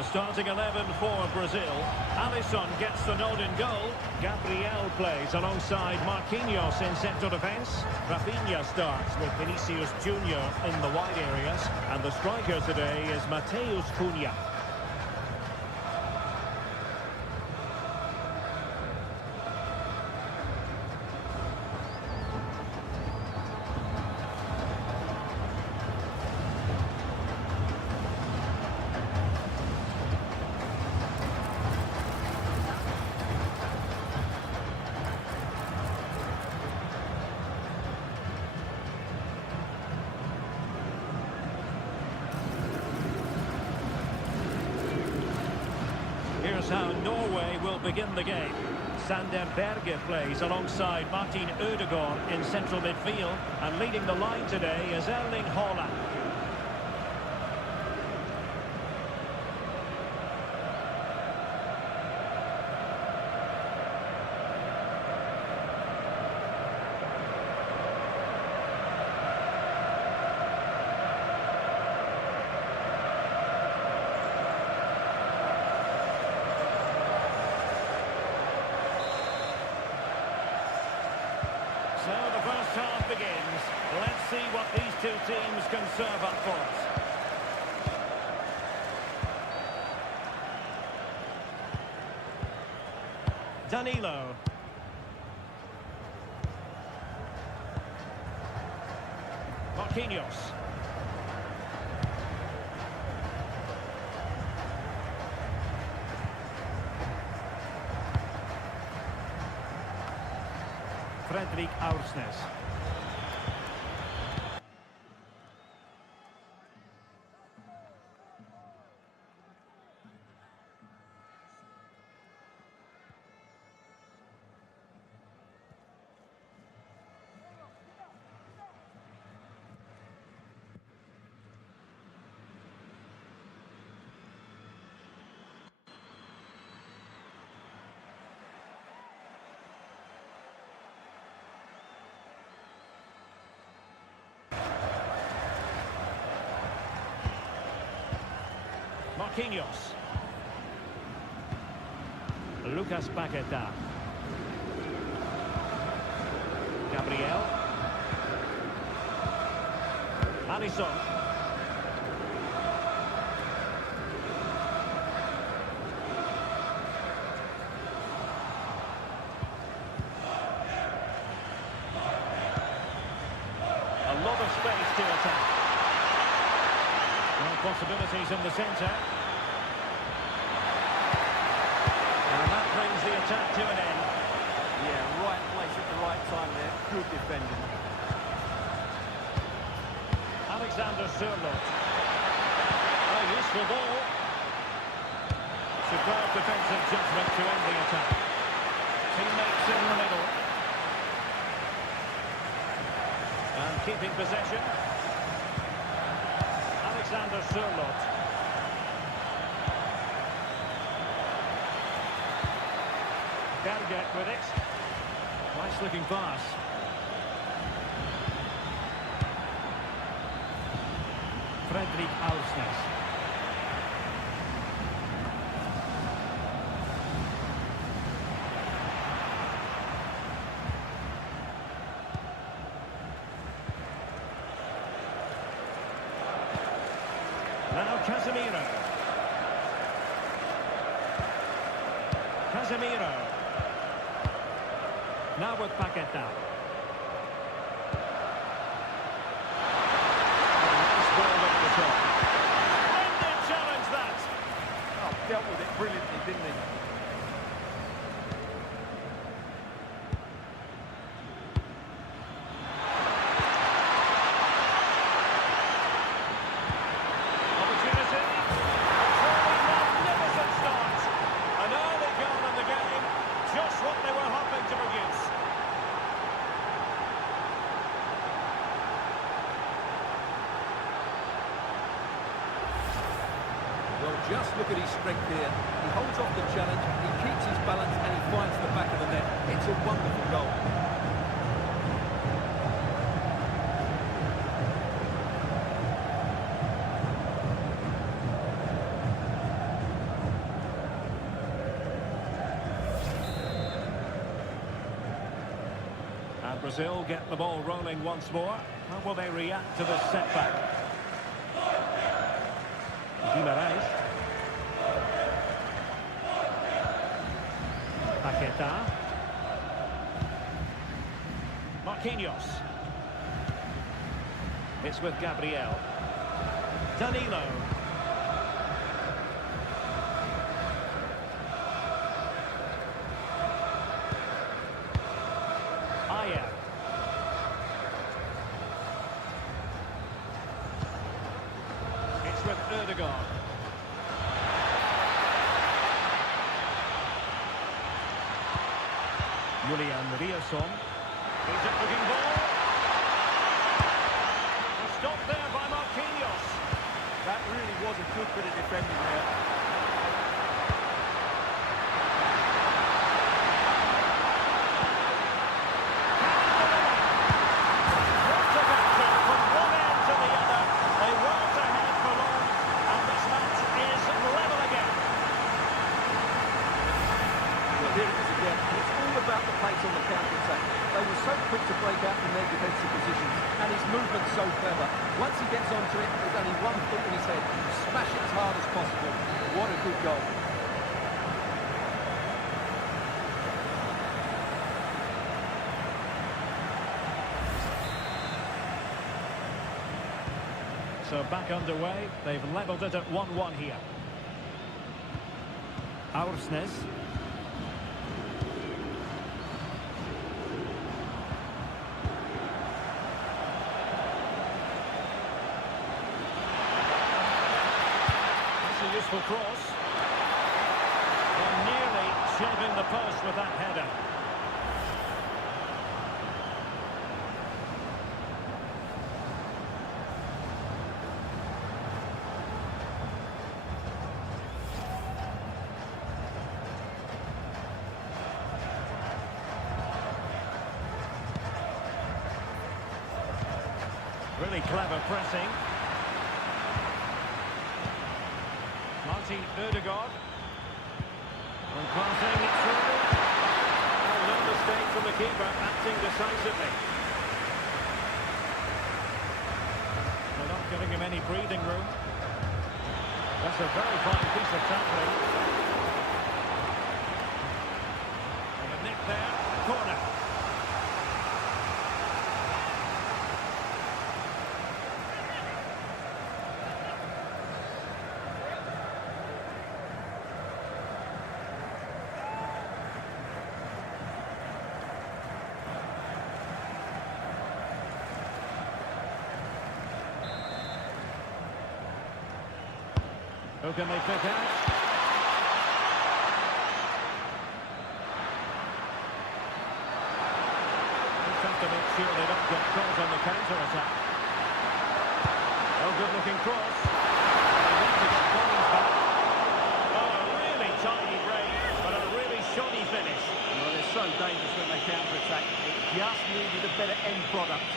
The starting 11 for Brazil. Alisson gets the nod in goal. Gabriel plays alongside Marquinhos in central defence. Rafinha starts with Vinicius Junior in the wide areas. And the striker today is Mateus Cunha. Here's how Norway will begin the game. Sander Berge plays alongside Martin Ødegaard in central midfield. And leading the line today is Erling Haaland. So the first half begins. Let's see what these two teams can serve up for us. Danilo. Marquinhos. Frederik Aursnes. Marquinhos. Lucas Paqueta. Gabriel. Alisson. A lot of space to attack. No possibilities in the centre. And that brings the attack to an end. Yeah, right place at the right time there. Good defending. Alexander Sørloth. A useful ball. Superb defensive judgment to end the attack. Teammates in the middle. And keeping possession. Alexander Sørloth. Berge with it. Nice looking pass. Frederik Aursnes. Now Casemiro. Casemiro. Now with Paqueta. Nice ball over the top. Splendid challenge that. Oh, dealt with it brilliantly, didn't he? Opportunity. Truly magnificent start. An early goal in the game. Just what they were hoping to produce. Well, just look at his strength here. He holds off the challenge, he keeps his balance, and he finds the back of the net. It's a wonderful goal. Brazil get the ball rolling once more. How will they react to this setback? Guimarães. Paquetá. Marquinhos. It's with Gabriel. Danilo. Aya. It's with Erdogan. Julian Riasson. He's a looking ball. Stopped there by Marquinhos. That really was a good bit of defending there. What a battle from one end to the other. They weren't ahead for long, and this match is level again. Well, here it is again, and it's all about the pace on the counter-attack. They were so quick to break out from their defensive positions, and his movement's so clever. Once he gets onto it, there's only one thought in his head: smash it as hard as possible. What a good goal. So back underway, they've levelled it at 1-1 here. Aursnes. That's a useful cross. They're nearly shaving the post with that header. Really clever pressing. Martin Ødegaard. And passing it through. Oh, no mistake from the keeper, acting decisively. They're not giving him any breathing room. That's a very fine piece of tackling. And a nick there, corner. Who can they pick out? Just have to make sure they don't get caught on the counter-attack. Oh, good-looking cross. They need to get points back. Oh, a really tiny break, but a really shoddy finish. Well, they're so dangerous when they counter-attack. It just needed a better end product.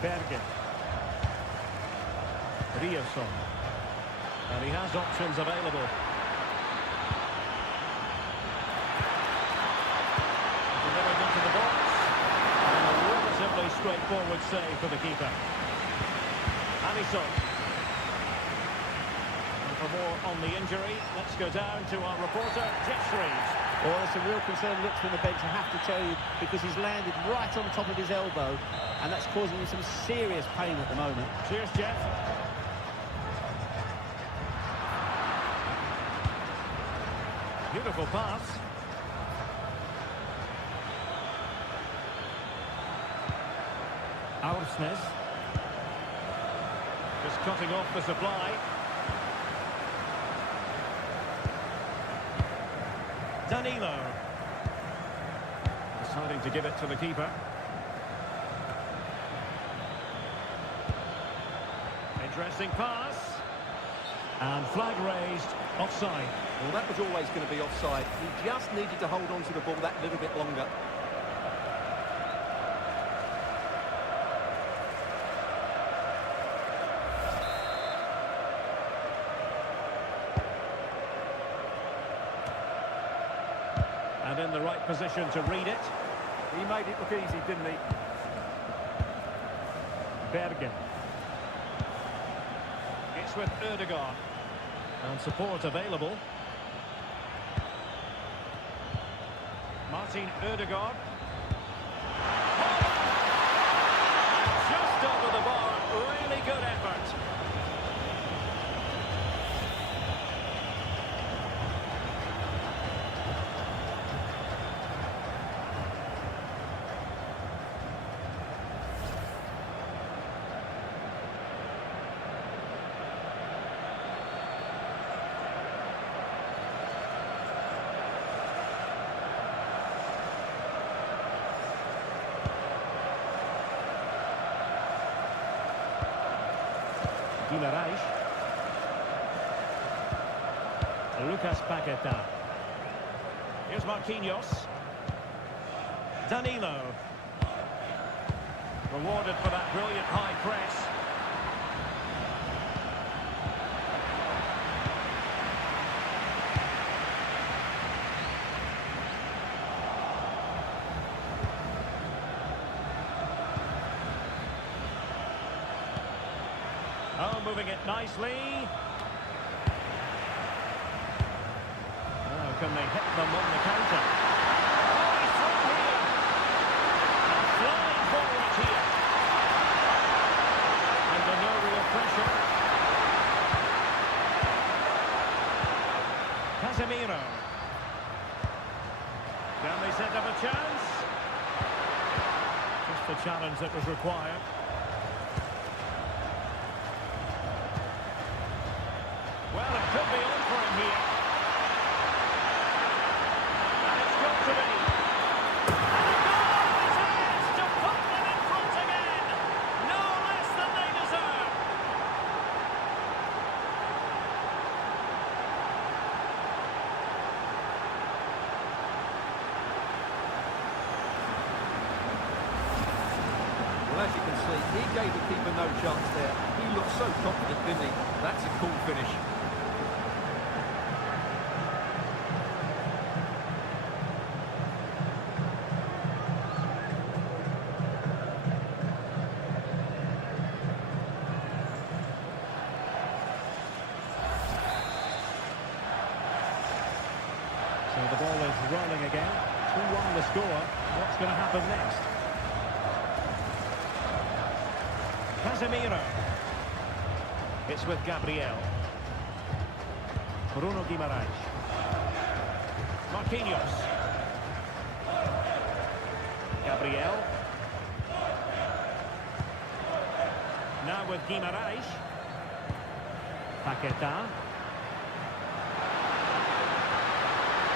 Bergen. Riasson. And he has options available. Delivered into the box. And a relatively straightforward save for the keeper. Alisson. And for more on the injury, let's go down to our reporter, Jeff Shreves. Well, it's a real concern looks from the bench, I have to tell you, because he's landed right on top of his elbow, and that's causing him some serious pain at the moment. Cheers, Jeff. Beautiful pass. Aursnes. Just cutting off the supply. Danilo. Deciding to give it to the keeper. Interesting pass. And flag raised, offside. Well, that was always going to be offside. He just needed to hold on to the ball that little bit longer. And in the right position to read it. He made it look easy, didn't he? Bergen. It's with Ødegaard. And support available. Martin Ødegaard. Just over the bar. Really good effort. Guimarães. Lucas Paquetá. Here's Marquinhos. Danilo. Rewarded for that brilliant high press. Oh, moving it nicely. Oh, can they hit them on the counter? Oh, he's through here. And flying forward here. Under no real pressure. Casemiro. Can they set up a chance? Just the challenge that was required. Well, it could be on for him here. And it's got to be. And a goal on his hands to put them in front again. No less than they deserve. Well, as you can see, he gave the keeper no chance there. He looked so confident, didn't he? That's a cool finish. So the ball is rolling again. 2-1 the score. What's going to happen next? Casemiro. It's with Gabriel. Bruno Guimarães. Marquinhos. Gabriel. Now with Guimarães. Paquetá.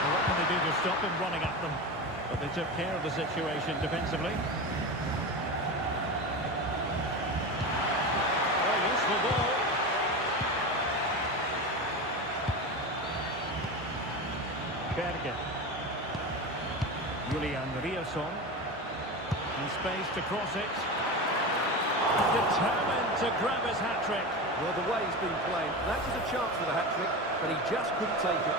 What can they do to stop him running at them? But they took care of the situation defensively. Very useful ball. Bergen. Julian Rierson. In space to cross it. Determined to grab his hat-trick. Well, the way he's been playing, that was a chance for the hat-trick, but he just couldn't take it.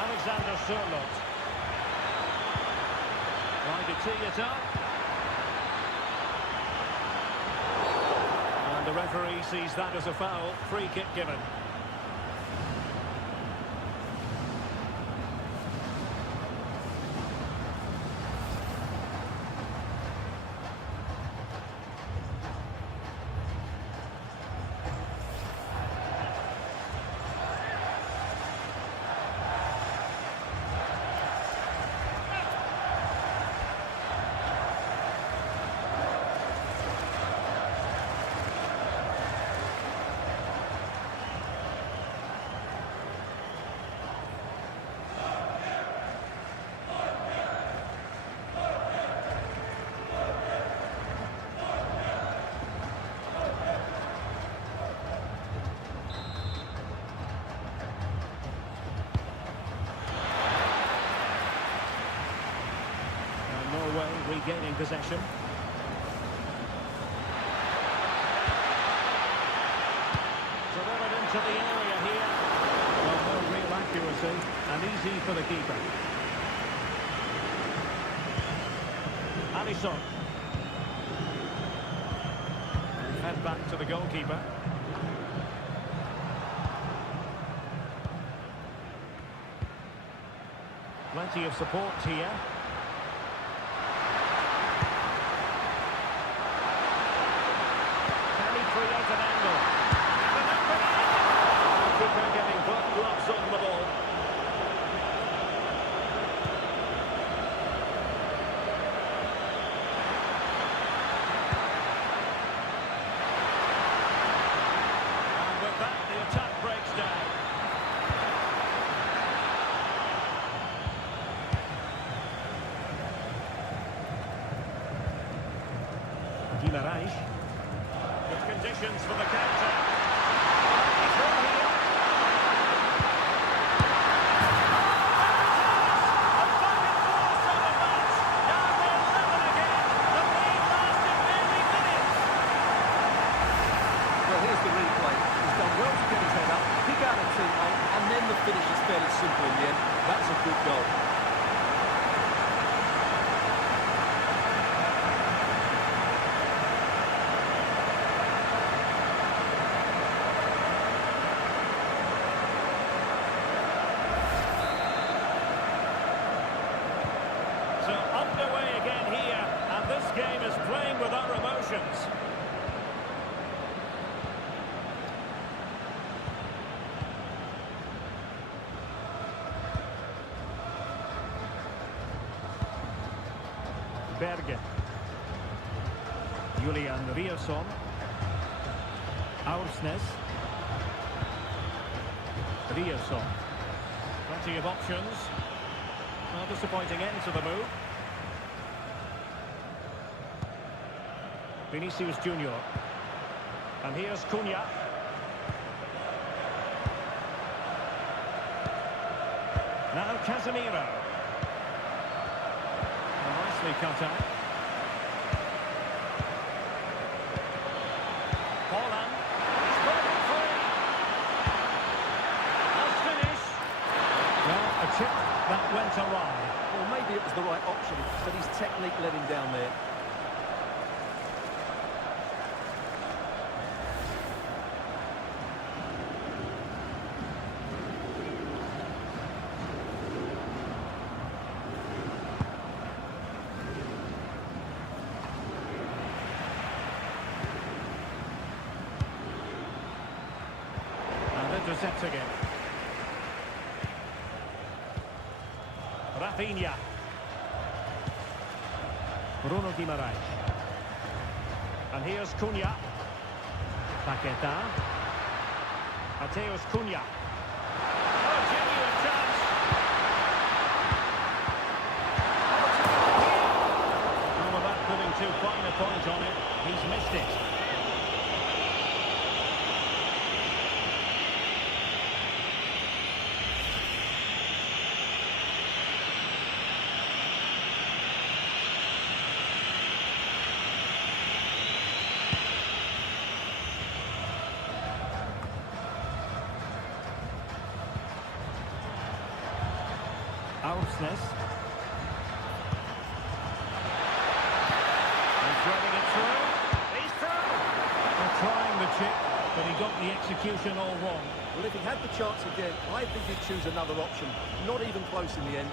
Alexander Sørloth. Trying to tee it up. And the referee sees that as a foul. Free kick given. Norway regaining possession. Throw it into the area here. Well, no real accuracy, and easy for the keeper. Alisson. Head back to the goalkeeper. Plenty of support here. Can he create an angle? And an opening! The keeper getting both gloves on the ball. And with that, the attack breaks down. Guimarães. Good conditions for the counter. He's through here. A fighting force on the match. Now they're level again. The lead lasted nearly minutes. Well, here's the replay. He's done well to get his head up, pick out a teammate, and then the finish is fairly simple in the end. That's a good goal. So underway again here, and this game is playing with our emotions. Berge. Julian Rierson. Aursnes. Rierson. Plenty of options. A disappointing end to the move. Vinicius Junior. And here's Cunha. Now Casemiro. Nicely cut out. Holland. He's broken free. Nice finish. Well, a chip that went awry. Well, maybe it was the right option, but his technique let him down there. Intercepting it. Rafinha. Bruno Guimarães. And here's Cunha. Paquetá. Mateus Cunha. Oh, genuine chance. Oh, without putting too fine a point on it, he's missed it. Aursnes. And threading it through. He's through! They're trying the chip, but he got the execution all wrong. Well, if he had the chance again, I think he'd choose another option. Not even close in the end.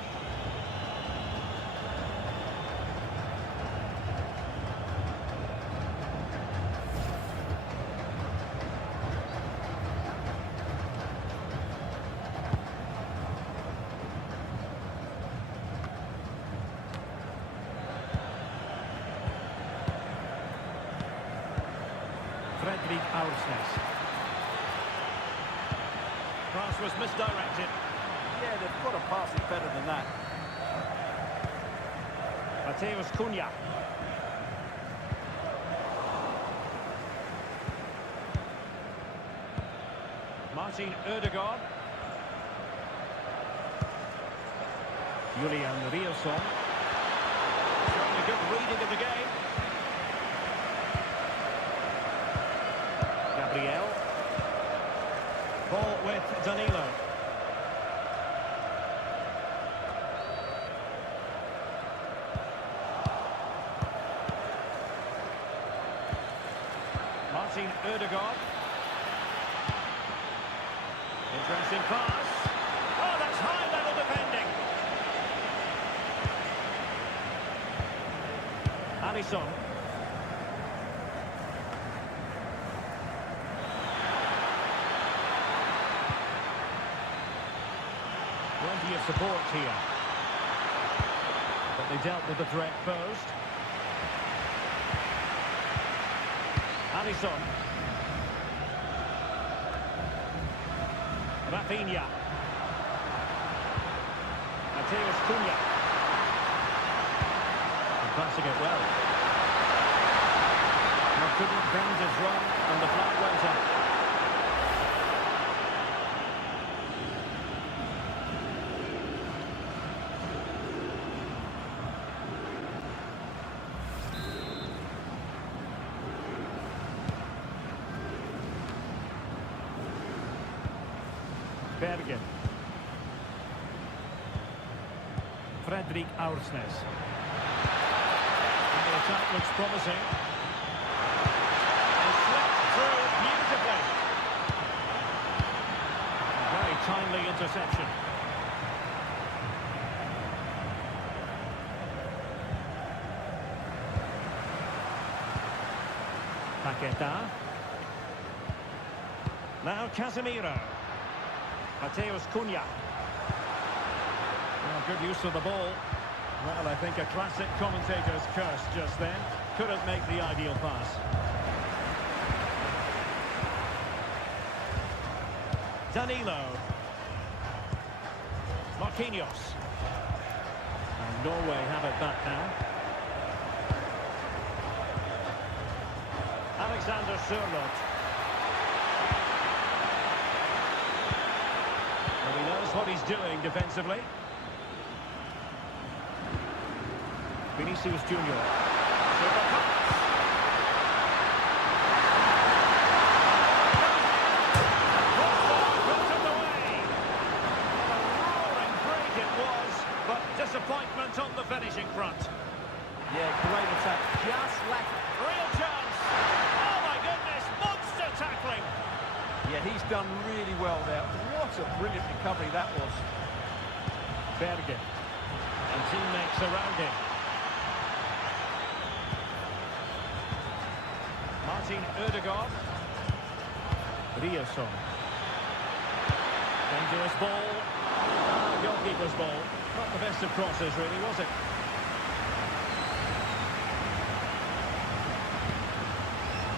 Aursnes. Pass was misdirected. Yeah, they've got to pass it better than that. Mateus Cunha. Martin Ødegaard. Julian Rierson. good reading of the game. Gabriel. Ball with Danilo. Martin Ødegaard. Interesting pass. Oh, that's high-level defending. Alisson. Plenty of support here. But they dealt with the threat posed. Alisson. Rafinha. Mateus Cunha. And passing it well. Now couldn't bend his run and the flag went up. Bergen. Fredrik Aursnes. And the attack looks promising. And slipped through beautifully. Very timely interception. Paqueta. Now Casemiro. Mateus Cunha. Well, good use of the ball. Well, I think a classic commentator's curse just then. Couldn't make the ideal pass. Danilo. Marquinhos. And Norway have it back now. Alexander Sørloth. He knows what he's doing defensively. Vinicius Junior. Super pass. Crossbar put it away. A roaring break it was, but disappointment on the finishing front. Yeah, great attack. Just lacking. Real chance. Oh my goodness, monster tackling. Yeah, he's done really well there. What a brilliant recovery that was. Bergen. And teammates around him. Martin Ødegaard. Riasson. Dangerous ball. Goalkeeper's ball. Not the best of crosses, really, was it?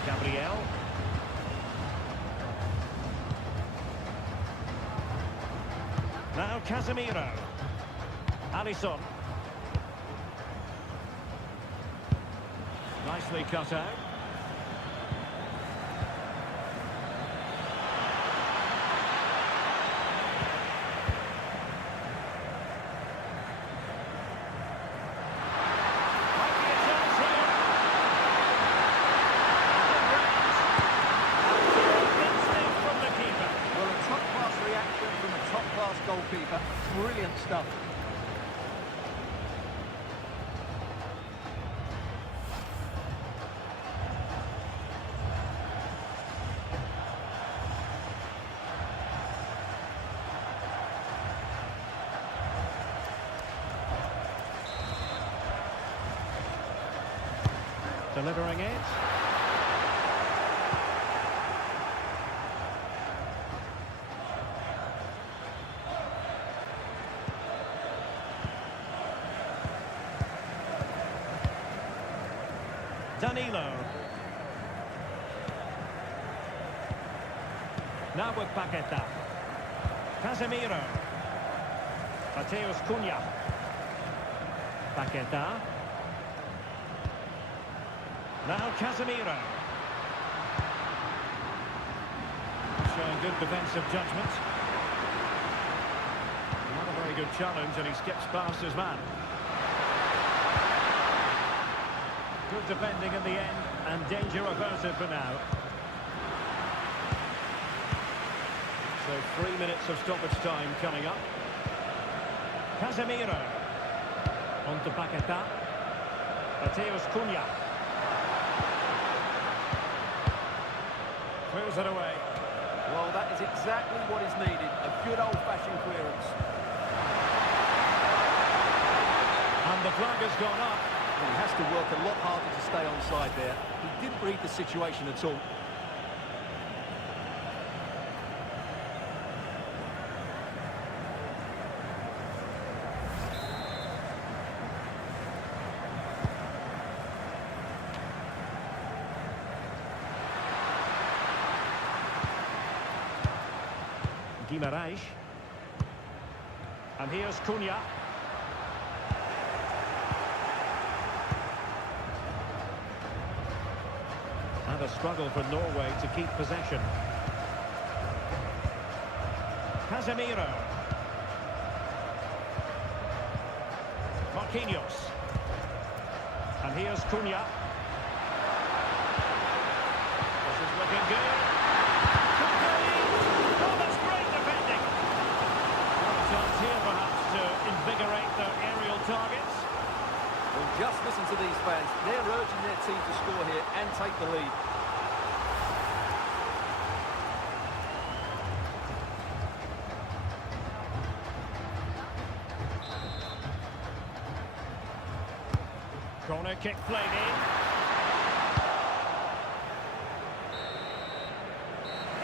Gabriel. Now Casemiro. Alisson. Nicely cut out. Might be a chance here. Instinct from the keeper. Well, a top-class reaction from a top-class goalkeeper. Brilliant stuff. Delivering it. Danilo. Now with Paqueta. Casemiro. Mateus Cunha. Paqueta. Now Casemiro. Showing good defensive judgment. Not a very good challenge, and he skips past his man. Good defending in the end, and danger averted for now. So 3 minutes of stoppage time coming up. Casemiro. On to Paquetá. Mateus Cunha. Clears it away. Well, that is exactly what is needed. A good old-fashioned clearance. And the flag has gone up. He has to work a lot harder to stay onside there. He didn't read the situation at all. Guimarães. And here's Cunha. And a struggle for Norway to keep possession. Casemiro. Marquinhos. And here's Cunha. This is looking good. Here perhaps to invigorate their aerial targets. Well, just listen to these fans. They're urging their team to score here and take the lead. Corner kick played in.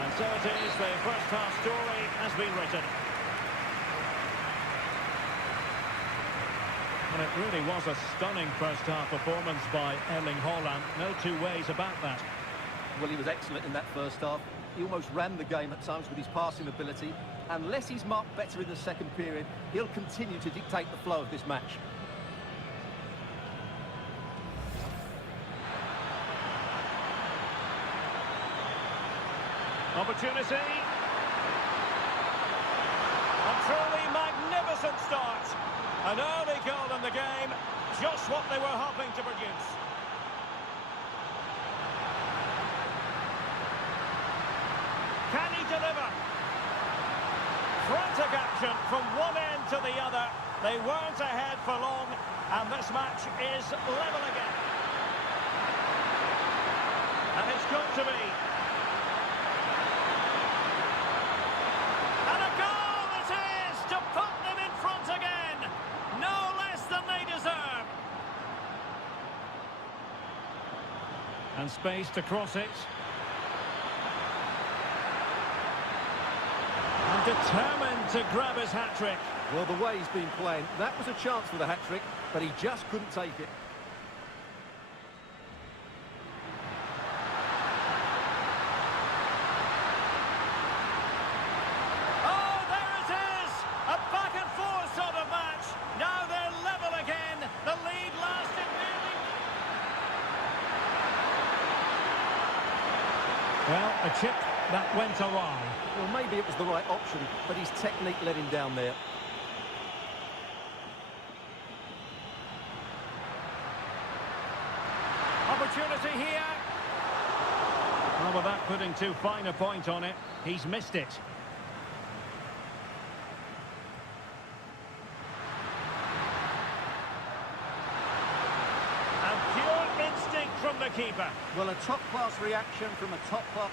And so it is, the first half story has been written. And it really was a stunning first-half performance by Erling Haaland. No two ways about that. Well, he was excellent in that first half. He almost ran the game at times with his passing ability. Unless he's marked better in the second period, he'll continue to dictate the flow of this match. Opportunity. A truly magnificent start. An early goal in the game, just what they were hoping to produce. Can he deliver? Frantic action from one end to the other. They weren't ahead for long, and this match is level again. And it's got to be. And a goal it is to put them in front again. No less than they deserve. And space to cross it. And determined to grab his hat-trick. Well, the way he's been playing, that was a chance for the hat-trick, but he just couldn't take it. Oh, there it is! A back-and-forth sort of match. Now they're level again. The lead lasted nearly... Well, a chip that went awry. Well, maybe it was the right option, but his technique let him down there. Opportunity here. Well, without putting too fine a point on it, he's missed it. And pure instinct from the keeper. Well, a top-class reaction from a top-class...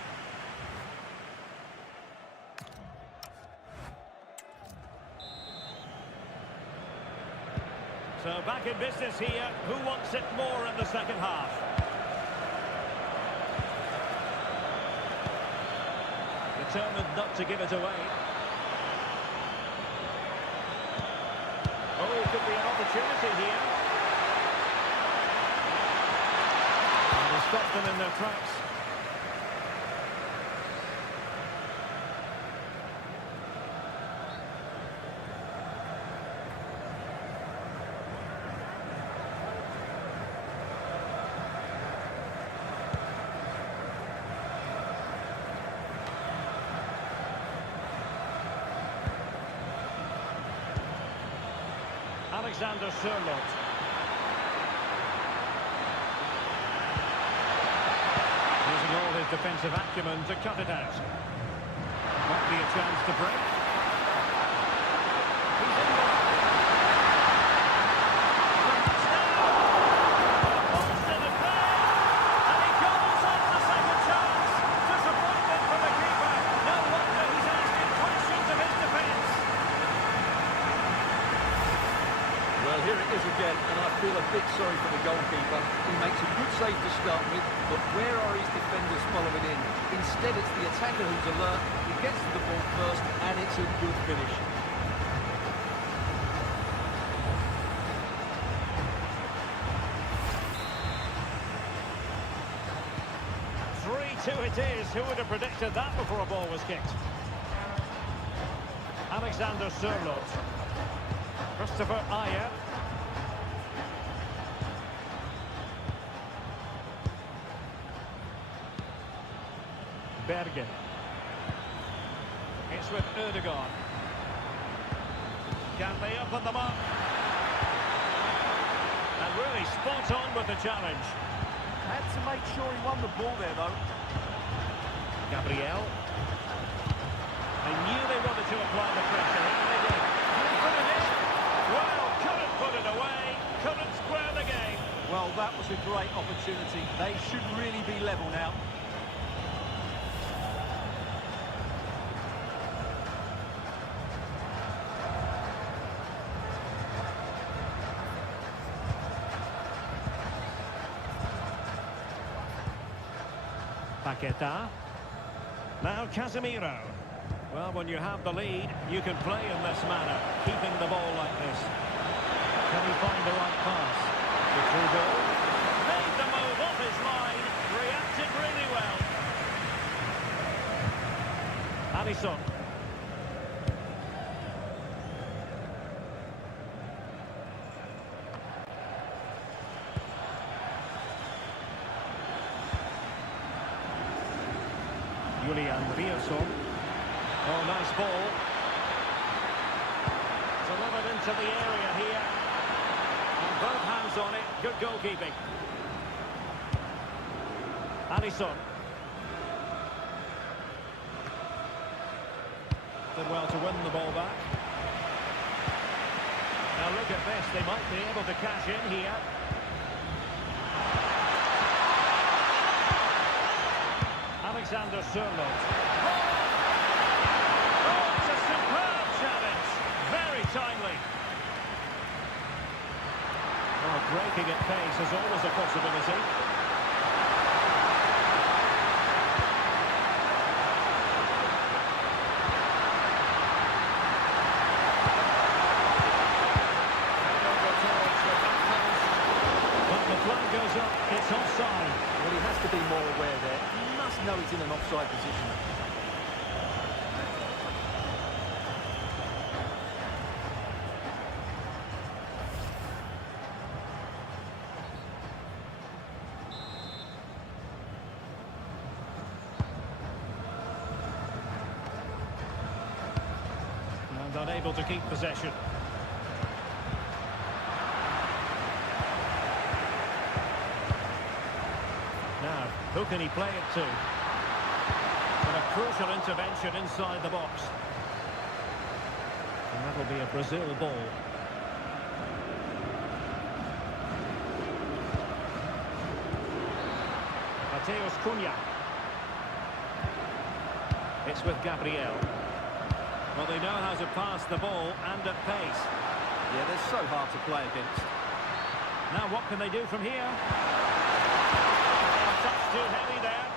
So back in business here. Who wants it more in the second half? Determined not to give it away. Oh, could be an opportunity here. And he stopped them in their tracks. Alexander Sørloth. all his defensive acumen to cut it out. Might be a chance to break. He's in there. Perhaps now. Balls in the play. And he goes on the second chance. Disappointment from the keeper. No wonder he's asking questions of his defence. Well, here it is again, and I feel a bit sorry for the goalkeeper. He makes a good save to start with, but where are his defenders following in? Instead, it's the attacker who's alert. He gets to the ball first, and it's a good finish. It is. Who would have predicted that before a ball was kicked? Alexander Sørloth. Christopher Ayer. Bergen. It's with Ødegaard. Can they open them up? And really spot on with the challenge. Had to make sure he won the ball there, though. Gabriel. They knew they wanted to apply the pressure, and they did. Can he put it in? Well, couldn't put it away, couldn't square the game. Well, that was a great opportunity. They should really be level now. Paqueta. Now Casemiro. Well, when you have the lead, you can play in this manner, keeping the ball like this. Can he find the right pass? The through goal. Made the move off his line. Reacted really well. Alisson. Julian Rierson. Oh, nice ball. Delivered into the area here. And both hands on it. Good goalkeeping. Alisson. Did well to win the ball back. Now look at this. They might be able to cash in here. Alexander Sørloth. Oh, it's a superb challenge. Very timely. Oh, breaking at pace is always a possibility. But the flag goes up. It's offside. Well, he has to be more aware there. He must know he's in an offside position. And unable to keep possession. Now, who can he play it to? And a crucial intervention inside the box. And that'll be a Brazil ball. Mateus Cunha. It's with Gabriel. Well, they know how to pass the ball and at pace. Yeah, they're so hard to play against. Now, what can they do from here? Touch too heavy there.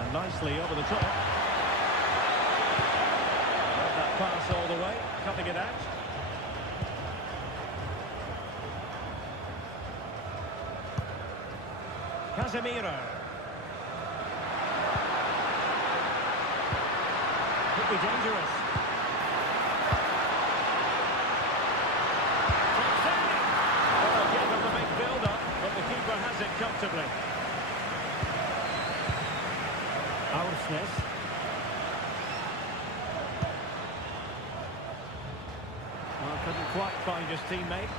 And nicely over the top. Got that pass all the way, cutting it out. Casemiro. Could be dangerous. Has it comfortably. Aursnes. Well, couldn't quite find his teammate.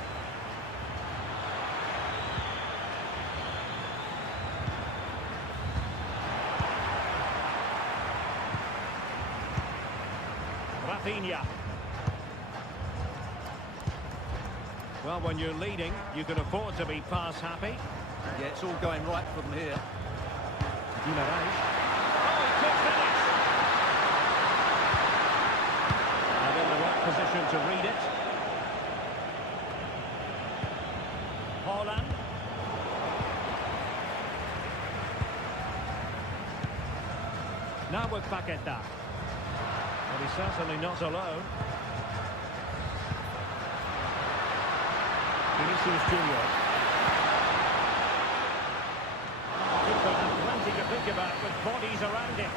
Rafinha. Well, when you're leading, you can afford to be pass happy. Yeah, it's all going right for them here. Guimaraes. Oh, he could finish! And in the right position to read it. Holland. Now with Paqueta. But he's certainly not alone. Vinicius Junior. Keeper had plenty to think about with bodies around him.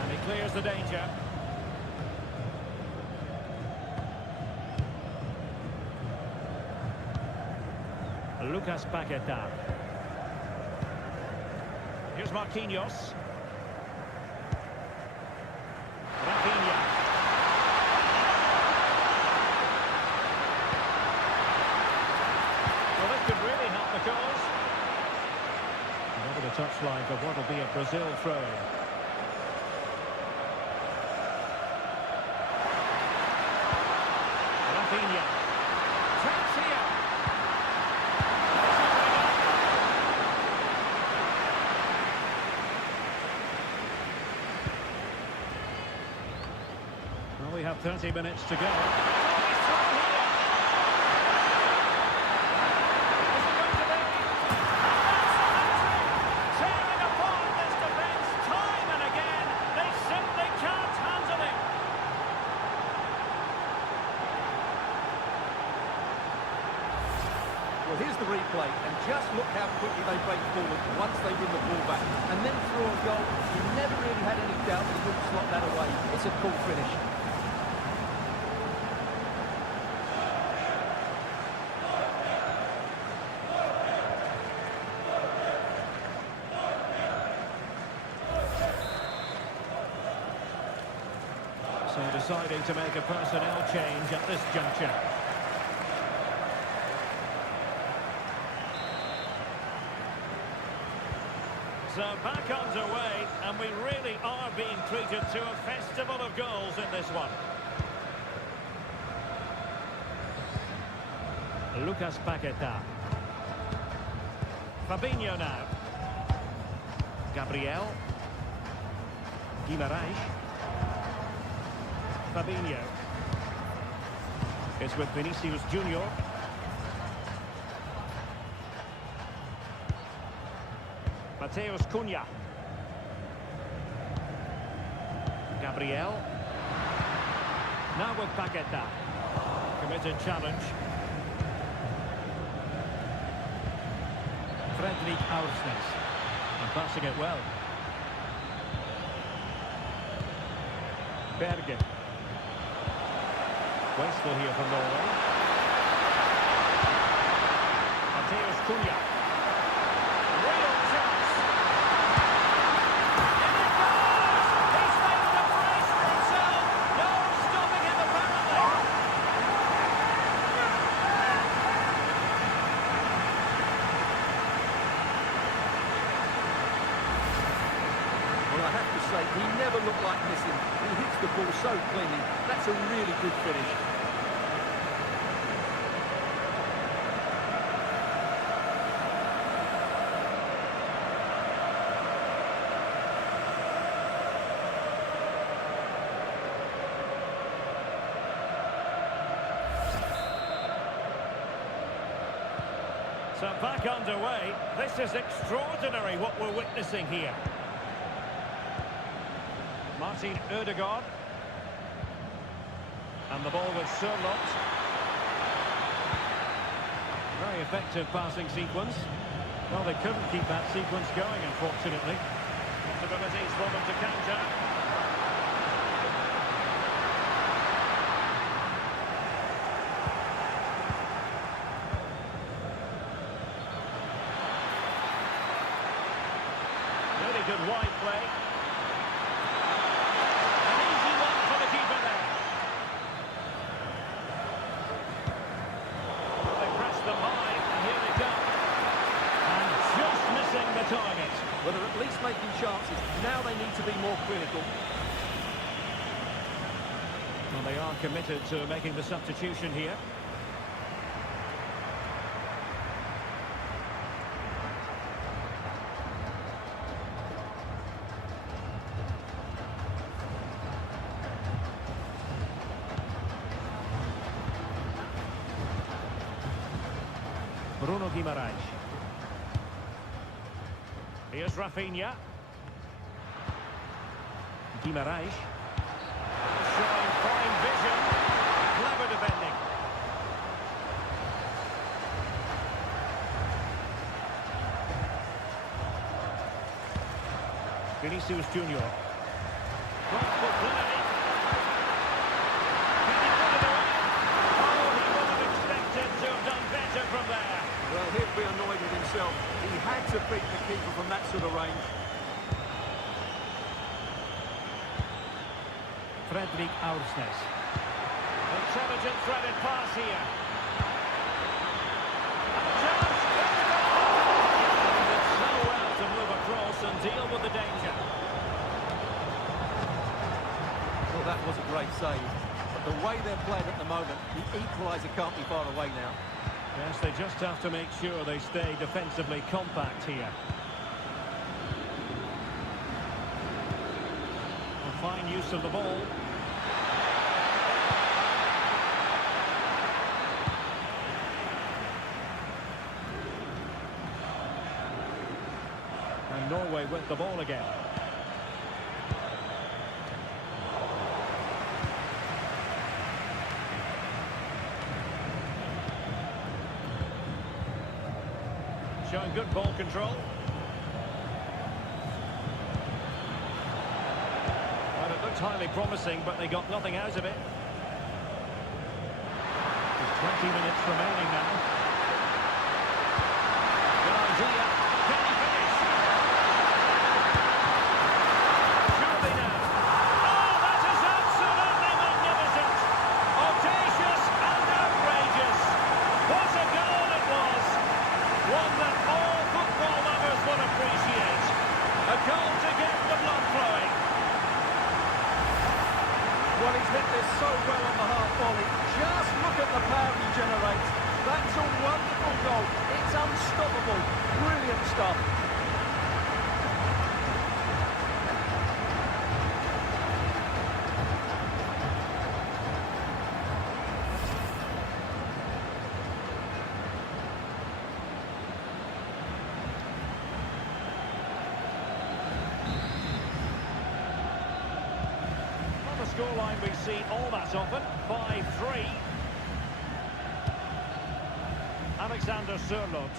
And he clears the danger. Lucas Paqueta. Here's Marquinhos. Rafinha. Well, this could really help the cause. Over the touchline for what will be a Brazil throw-in. Rafinha. Chance here. Well, we have 30 minutes to go. Well, here's the replay, and just look how quickly they break forward once they win the ball back. And then through a goal, you never really had any doubt that he wouldn't slot that away. It's a cool finish. So deciding to make a personnel change at this juncture. So back underway, and we really are being treated to a festival of goals in this one. Lucas Paqueta. Fabinho now. Gabriel. Guimaraes. Fabinho. It's with Vinicius Junior. Mateus Cunha. Gabriel. Now with Paqueta. Committed challenge. Fredrik Aursnes. And passing it well. Bergen. Wasteful here from Norway. Mateus Cunha. Real chance. And it goes! He's made the place for himself. No stopping him apparently. Well, I have to say, he never looked like missing. He hits the ball so cleanly. That's a really good finish. So back underway. This is extraordinary what we're witnessing here. Martin Ødegaard. And the ball with Sørloth. Very effective passing sequence. Well, they couldn't keep that sequence going, unfortunately. Possibilities for them to counter. Really good wide play. making chances. Now they need to be more clinical. Well, they are committed to making the substitution here. Bruno Guimaraes. Here's Rafinha. Guimaraes. Showing fine vision. Clever defending. Vinicius Junior. Front foot play. Can he put it away? Oh, he would have expected to have done better from there. Well, he'll be annoyed with himself. He had to beat the keeper from that sort of range. Fredrik Aursnes. Intelligent threaded pass here. And a chance. Did so well to move across and deal with the danger. Well, that was a great save. But the way they're playing at the moment, the equaliser can't be far away now. Yes, they just have to make sure they stay defensively compact here. A fine use of the ball. And Norway with the ball again. Showing good ball control. Well, it looked highly promising, but they got nothing out of it. There's 20 minutes remaining now. Good idea. Can he finish? Surely now. Oh, that is absolutely magnificent. Audacious and outrageous. What a goal it was. One that all football lovers will appreciate. A goal to get the blood flowing. Well, he's hit this so well on the half volley. Just look at the power he generates. That's a wonderful goal. It's unstoppable. Brilliant stuff. Scoreline we see all that often, 5-3. Alexander Sørloth.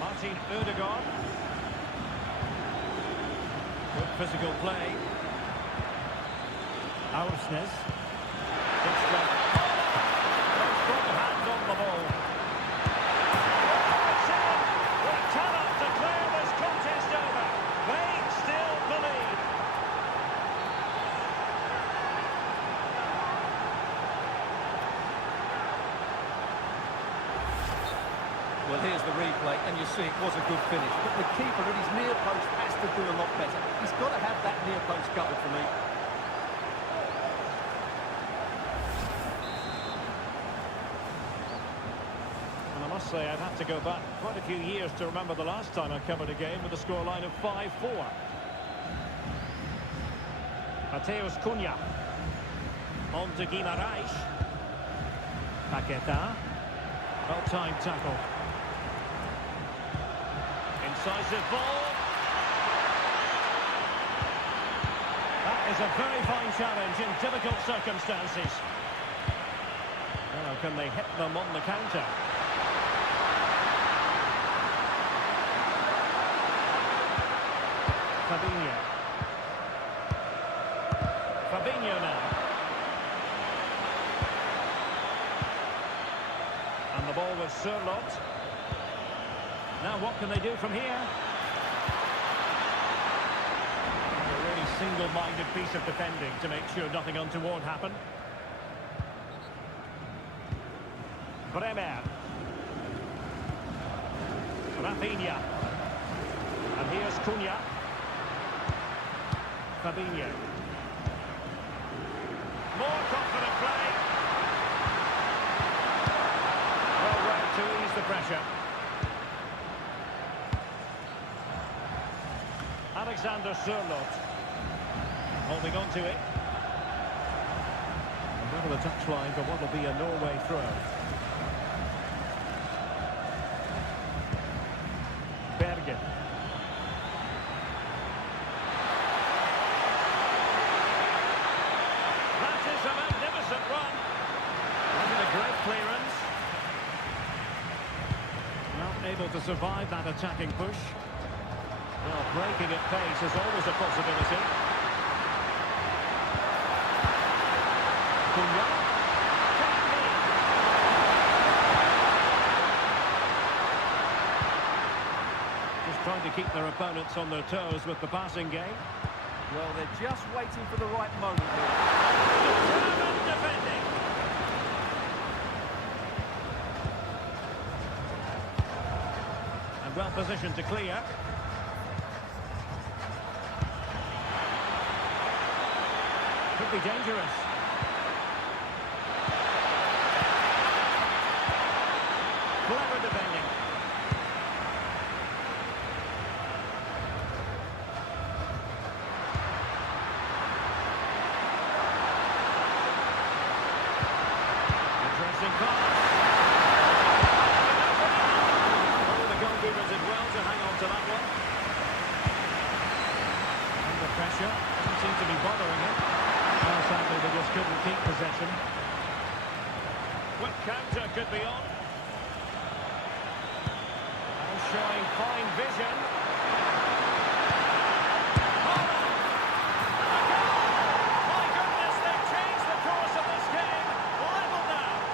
Martin Ødegaard. Good physical play. Aursnes. Good strike. Good hand on the ball. Well, here's the replay, and you see it was a good finish. But the keeper at his near post has to do a lot better. He's got to have that near post covered for me. And I must say, I'd have to go back quite a few years to remember the last time I covered a game with a scoreline of 5-4. Mateus Cunha. On to Guimaraes. Paquetá. Well-timed tackle. Incisive ball. That is a very fine challenge in difficult circumstances. Now, can they hit them on the counter? Fabinho. Fabinho now. And the ball with Sørloth. Now what can they do from here? A really single-minded piece of defending to make sure nothing untoward happened. Bremer. Rafinha. And here's Cunha. Fabinho. More confident play. Well read to ease the pressure. Alexander Sørloth holding on to it. And over the touchline for what will be a Norway throw. Bergen. That is a magnificent run. Wasn't a great clearance. Not able to survive that attacking push. Well, breaking at pace is always a possibility. Cunha. Just trying to keep their opponents on their toes with the passing game. Well, they're just waiting for the right moment here. Determined defending. And well positioned to clear. Could be dangerous. Clever defending. Interesting pass. Oh, the goalkeeper did well to hang on to that one. Under pressure. Doesn't seem to be bothering him. Well, sadly, they just couldn't keep possession. Quick counter could be on. And showing fine vision. Holland! And a goal! My goodness, they've changed the course of this game. Level now.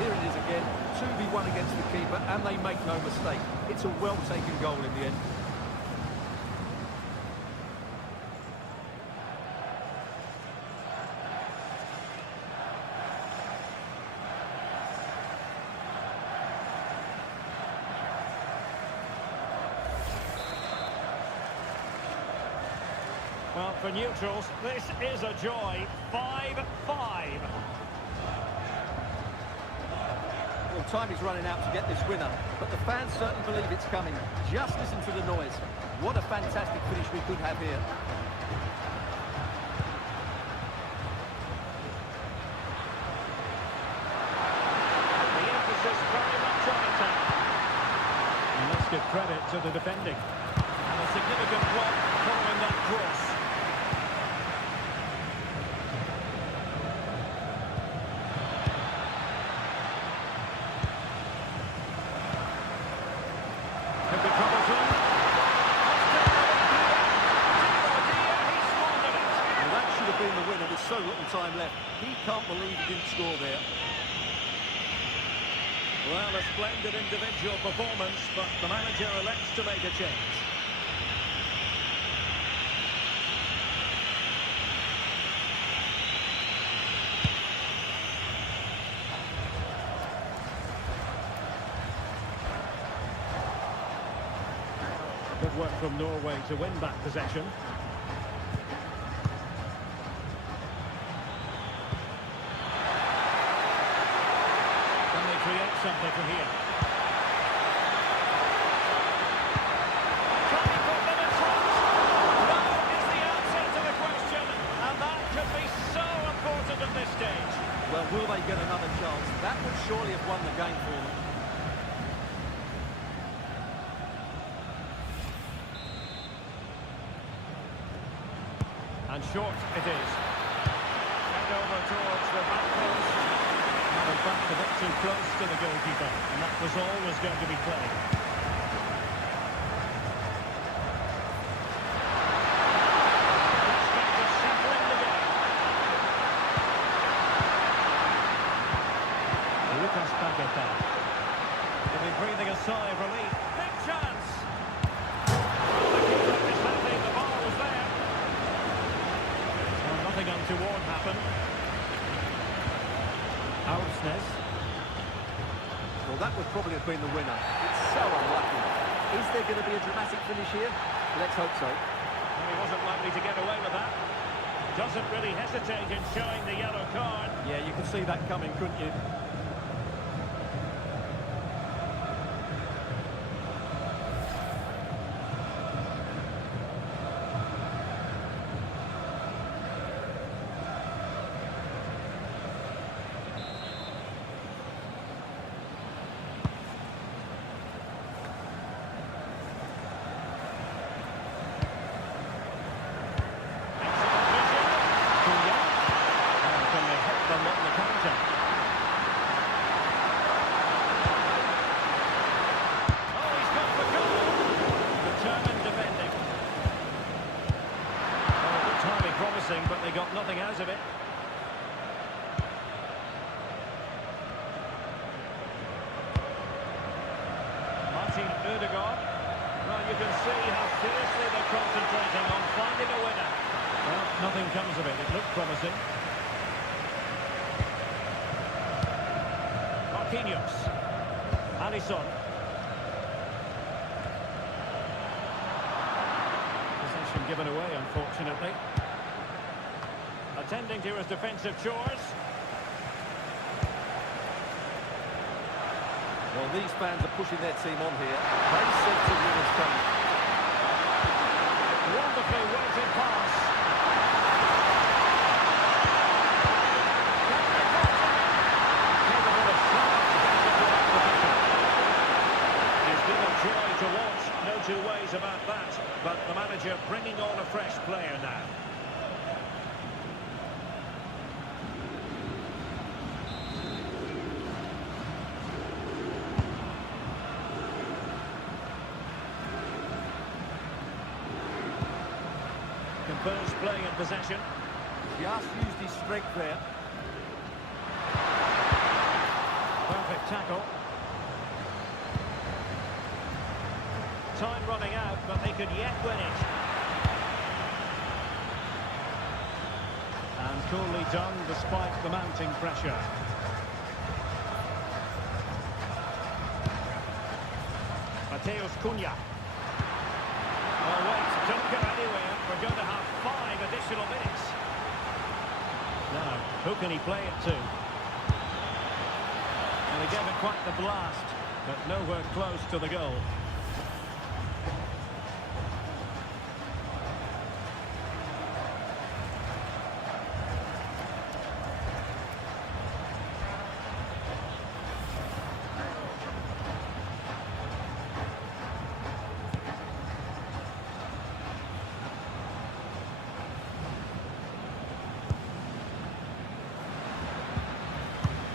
Here it is again, 2v1 against the keeper, and they make no mistake. It's a well-taken goal in the end. Well, for neutrals, this is a joy. 5-5. Well, time is running out to get this winner, but the fans certainly believe it's coming. Just listen to the noise. What a fantastic finish we could have here. The emphasis very much on attack. And let's give credit to the defending. And a significant block following that cross. Could be troublesome. He squandered it. And that should have been the winner with so little time left. He can't believe he didn't score there. Well, a splendid individual performance, but the manager elects to make a change. Good work from Norway to win back possession. Can they create something from here? Can he put them in front? No is the answer to the question, and that could be so important at this stage. Well, will they get another chance? That would surely have won the game for them. And short it is. Head over towards the back post. And in fact, a bit too close to the goalkeeper. And that was always going to be played. Prospect of settling the game. Lucas Paqueta. To be breathing a sigh of relief. Augsnes. Well, that would probably have been the winner. It's so unlucky. Is there going to be a dramatic finish here? Let's hope so. Well, he wasn't likely to get away with that. Doesn't really hesitate in showing the yellow card. Yeah, you can see that coming, couldn't you? But they got nothing out of it. Martin Ødegaard. Well, you can see how seriously they're concentrating on finding a winner. Well, nothing comes of it. It looked promising. Marquinhos. Alisson. Possession given away, unfortunately. Attending to his defensive chores. Well, these fans are pushing their team on here. They sense the winners coming. Wonderfully weighted pass. Capable of flying back into that position. It's been a joy to watch, no two ways about that. But the manager bringing on a fresh player now. Composed play in possession. Just used his strength there. Perfect tackle. Time running out, but they could yet win it. And coolly done despite the mounting pressure. Mateus Cunha. Oh wait, don't go anywhere. We're going to have 5 additional minutes. Now, who can he play it to? And he gave it quite the blast, but nowhere close to the goal.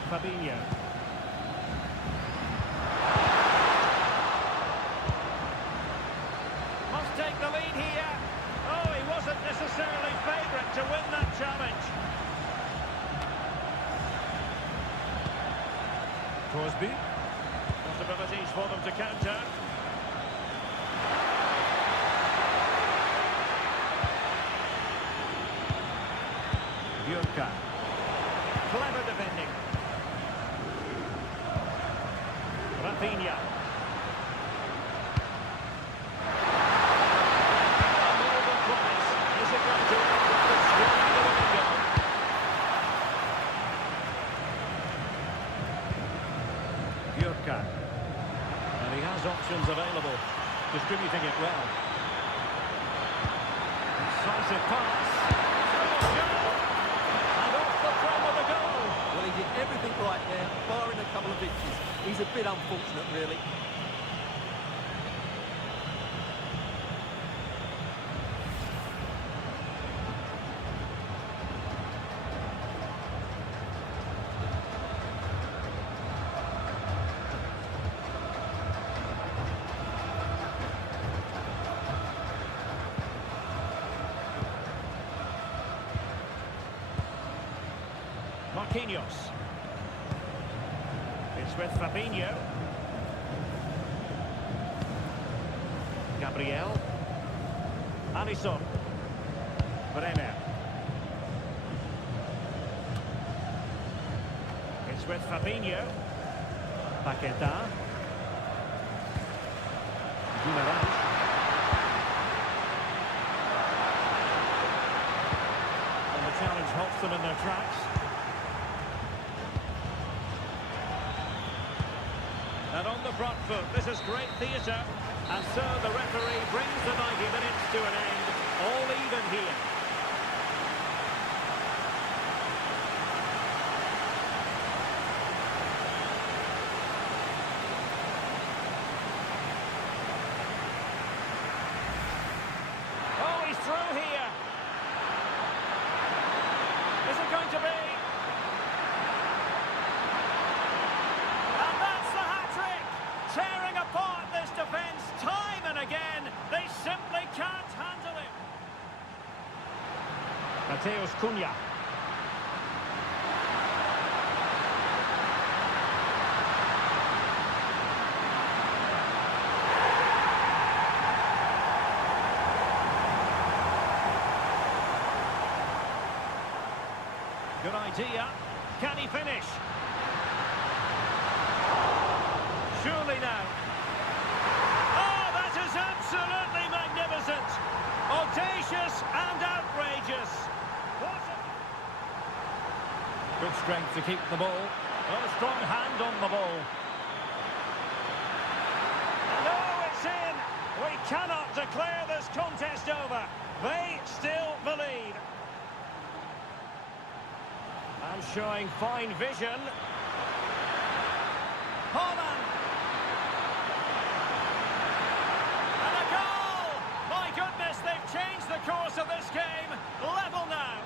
Fabinho. Must take the lead here. Oh, he wasn't necessarily favourite to win that challenge. Crosby. Possibilities for them to counter. Bjorka. Clever defending. Rafinha. Unbelievable promise. Is it going to end with the swing of the window? Bjorka. And he has options available. Distributing it well. Decisive pass. And off the front of the goal. Well, he did everything right there, barring a couple of inches. He's a bit unfortunate, really. Marquinhos. It's with Fabinho. Gabriel. Alisson. Bremer. It's with Fabinho. Paquetá. Guimarães. And the challenge halts them in their tracks. And on the front foot, this is great theatre. And so the referee brings the 90 minutes to an end. All even here. Oh, he's through here. Is it going to be? And that's the hat-trick! Tearing apart this defence time and again. They simply can't handle it. Mateus Cunha. Good idea. Can he finish? Surely now. Oh, that is absolutely magnificent. Audacious and outrageous. Good strength to keep the ball. Oh, a strong hand on the ball. No, it's in. We cannot declare this contest over. They still believe. And showing fine vision. Holland. And a goal! My goodness, they've changed the course of this game. Level now.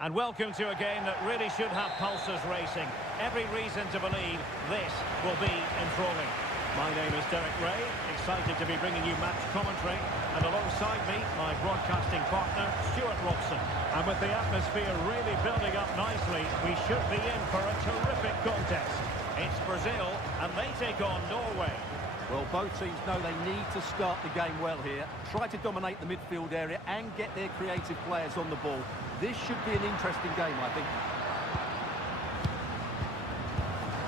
And welcome to a game that really should have pulses racing. Every reason to believe this will be enthralling. My name is Derek Ray, excited to be bringing you match commentary. And alongside me, my broadcasting partner, Stuart Robson. And with the atmosphere really building up nicely, we should be in for a terrific contest. It's Brazil, and they take on Norway. Well, both teams know they need to start the game well here. Try to dominate the midfield area and get their creative players on the ball. This should be an interesting game, I think.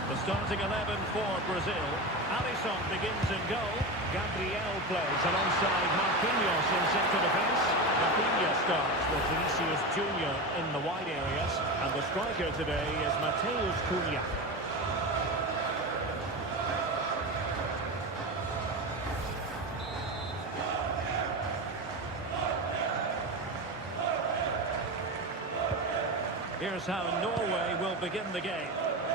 The starting 11 for Brazil. Alisson begins in goal. Gabriel plays alongside Marquinhos in central defence. Rafinha starts with Vinicius Junior in the wide areas. And the striker today is Mateus Cunha. Here's how Norway will begin the game.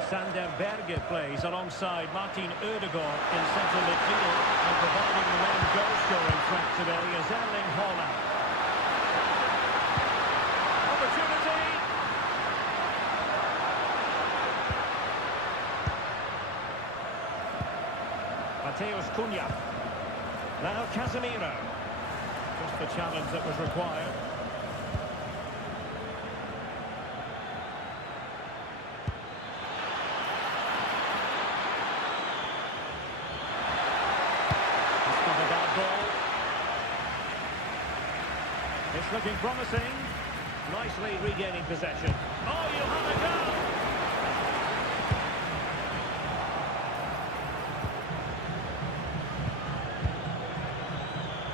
Sander Berge plays alongside Martin Ødegaard in central midfield, and providing the main goal-scoring threat today is Erling Haaland. Opportunity! Mateus Cunha. Now Casemiro. Just the challenge that was required. It's looking promising. Nicely regaining possession. Oh, you have a go!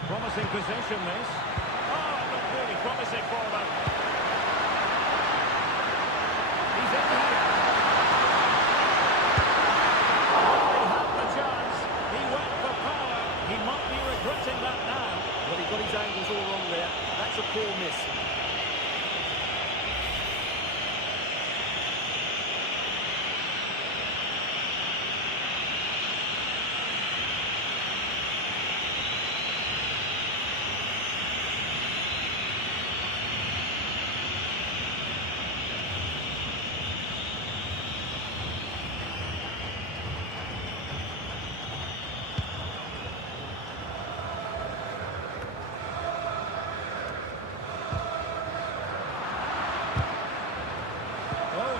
Promising position, this. Oh, it looked really promising for them. He's in here. Oh, they had the chance. He went for power. He might be regretting that now. Well, he got his angles all wrong there. That's a poor miss.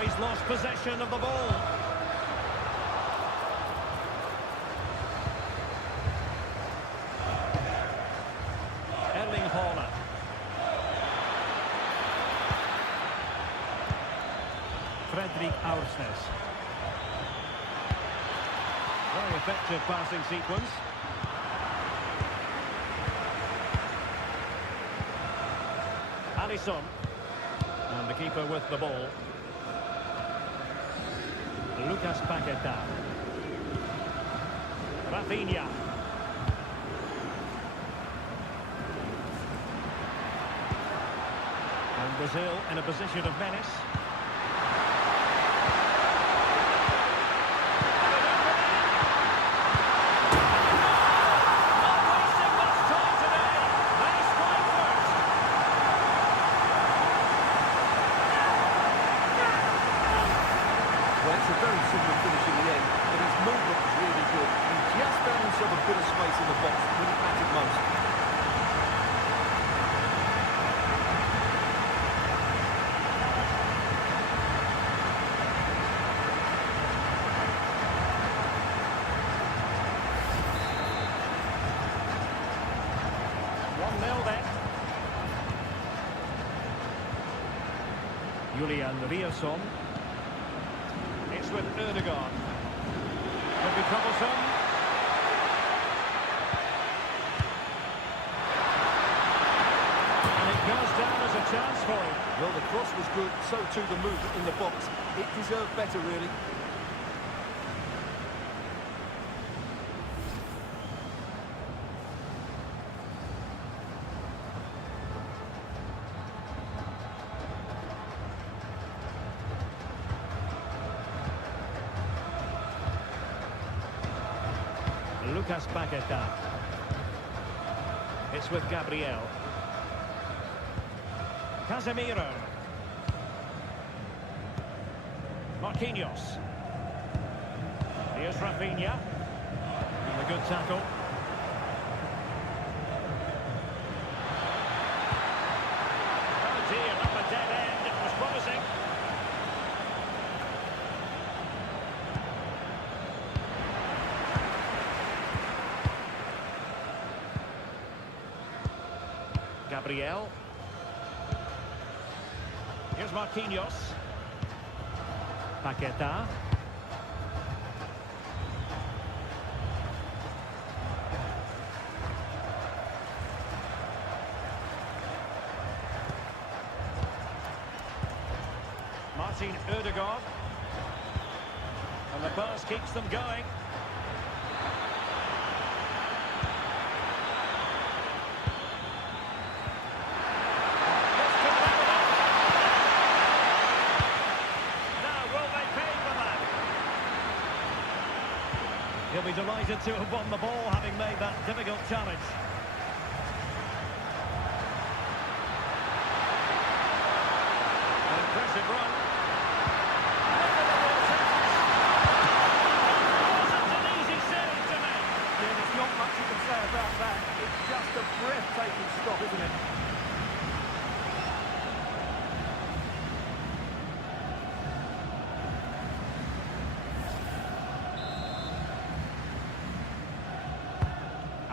He's lost possession of the ball. Erling Haaland. Fredrik Aursnes. Very effective passing sequence. Alisson. And the keeper with the ball. Lucas Paqueta. Rafinha. And Brazil in a position of menace. Not wasting much time today. They strike first. Well, it's a very similar finish in the end, but his movement was really good. He just found himself a bit of space in the box when it mattered most. Julian Riasson. It's with Ødegaard. Could be troublesome. And it goes down as a chance for him. Well, the cross was good, so too the movement in the box. It deserved better, really. Lucas Paqueta. It's with Gabriel. Casemiro. Marquinhos. Here's Rafinha. And a good tackle. Oh dear, up a dead end. It was promising. Gabriel. Here's Marquinhos. Paqueta. Martin Ødegaard. And the pass keeps them going. He'll be delighted to have won the ball, having made that difficult challenge. An impressive run. Wasn't an easy save to make. Yeah, there's not much you can say about that. It's just a breathtaking stop, isn't it?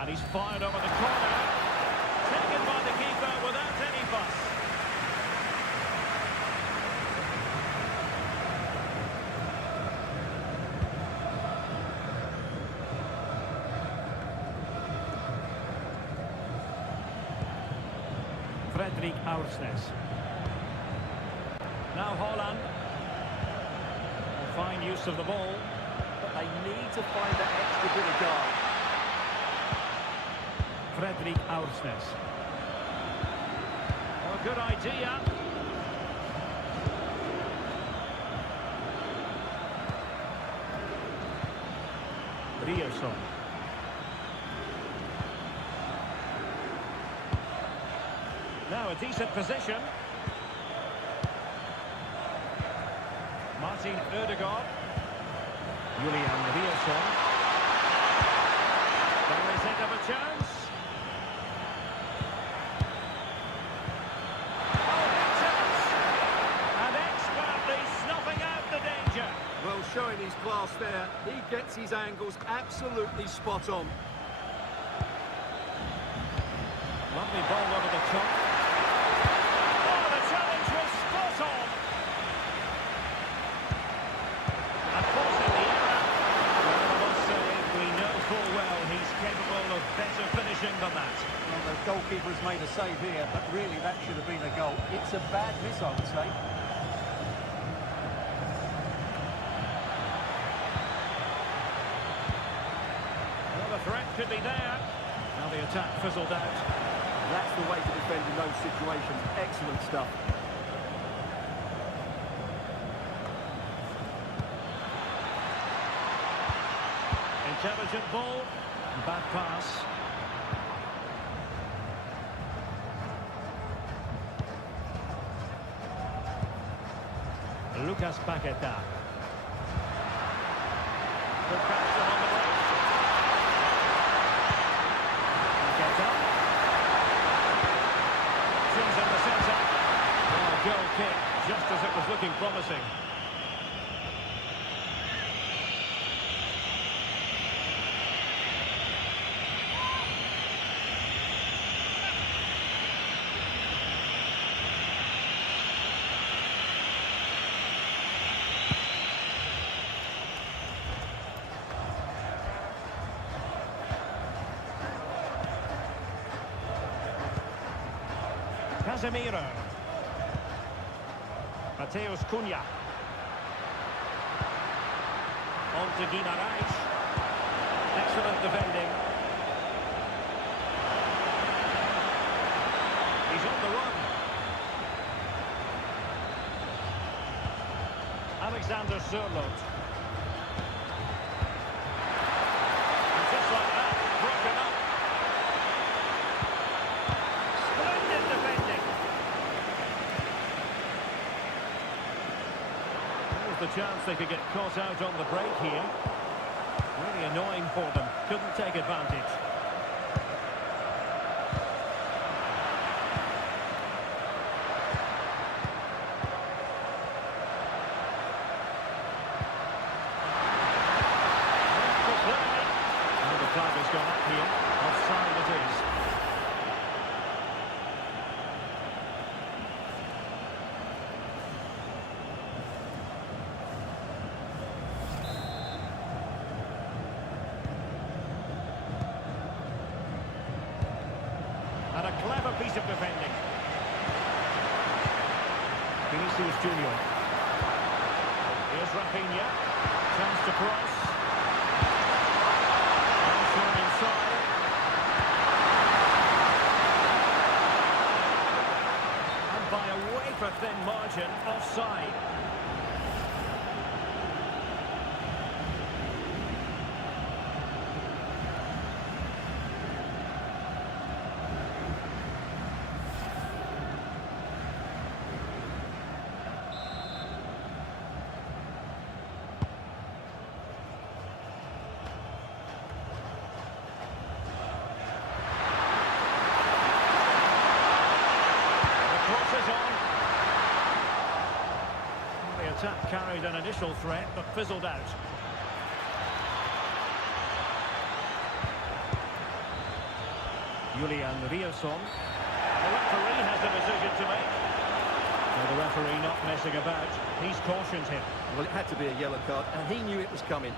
And he's fired over the corner. Taken by the keeper without any fuss. Fredrik Aursnes. Now Holland. Fine use of the ball. But they need to find that extra bit of guard. Fredrik Aursnes. Oh, good idea. Ryerson. Now a decent position. Martin Ødegaard. Julian Ryerson. There is it of a chance. Well, showing his class there, he gets his angles absolutely spot on. Lovely ball over the top. Oh, the challenge was spot on. And forcing the error. Well, I must say, we know full well he's capable of better finishing than that. Well, the goalkeeper has made a save here, but really that should have been a goal. It's a bad miss, I would say. Threat could be there. Now the attack fizzled out. That's the way to defend in those situations. Excellent stuff. Intelligent ball. Bad pass. Lucas Paqueta. Good catch on the right. Tunes in the centre. Oh, goal kick, just as it was looking promising. Casemiro. Mateus Cunha. On to Guimarães. Excellent defending. He's on the run. Alexander Sørloth. And just like that, broken up. Splendid defending. the chance they could get caught out on the break here. Really annoying for them. Couldn't take advantage. The flag has gone up here. Offside it is. And a clever piece of defending. Vinicius Junior. Here's Rafinha. Chance to cross. Inside. And by a wafer-thin margin, offside. Attack carried an initial threat, but fizzled out. Julian Rierson. The referee has a decision to make. Well, the referee not messing about. He's cautioned him. Well, it had to be a yellow card, and he knew it was coming.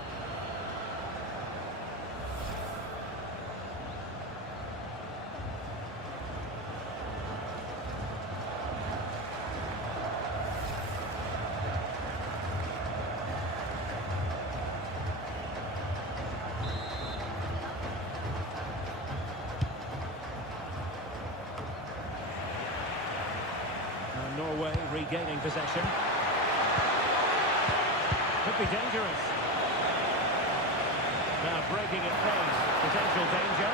Norway regaining possession. Could be dangerous. Now breaking at pace. Potential danger.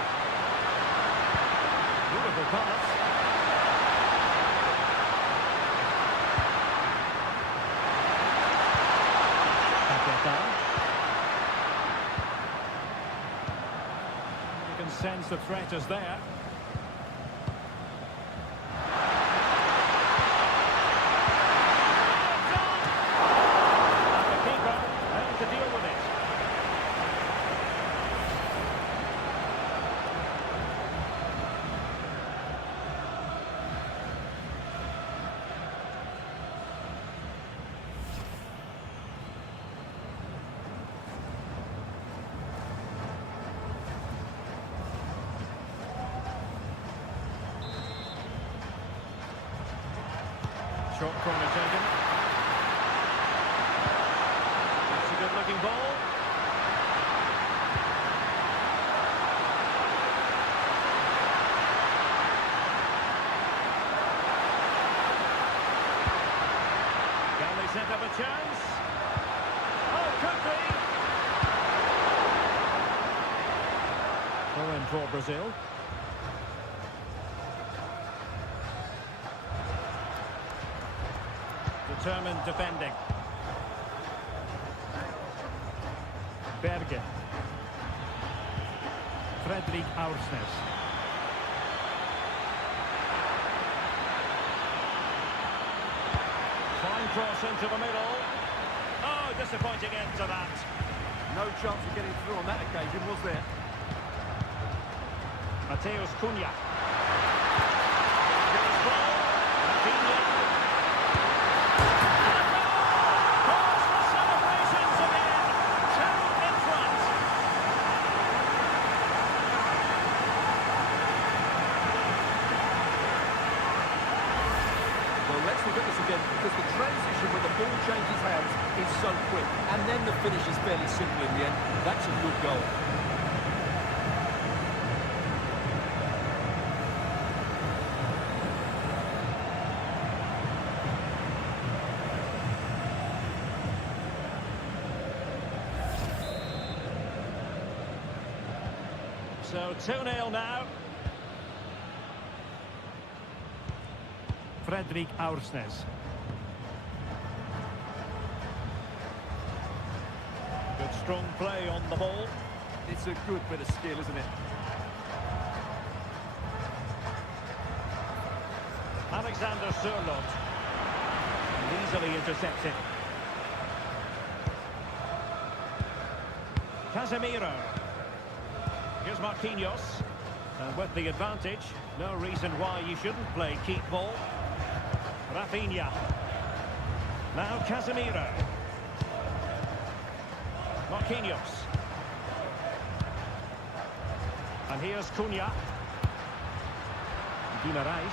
Beautiful pass. You can sense the threat is there. Short corner taken. It's a good-looking ball. Can they set up a chance? Oh, could be. Throw in for Brazil. Determined defending. Berge. Fredrik Aursnes. Fine cross into the middle. Oh, disappointing end to that. No chance of getting through on that occasion, was there? Mateus Cunha. Dangerous ball. Rafinha. Let's look at this again, because the transition when the ball changes hands is so quick, and then the finish is fairly simple in the end. That's a good goal. So 2-0 now. Fredrik Aursnes. Good strong play on the ball. It's a good bit of skill, isn't it? Alexander Sørloth. Easily intercepted. Casemiro. Here's Marquinhos. And with the advantage, no reason why you shouldn't play keep ball. Rafinha. Now Casemiro. Marquinhos. And here's Cunha. Guimarães.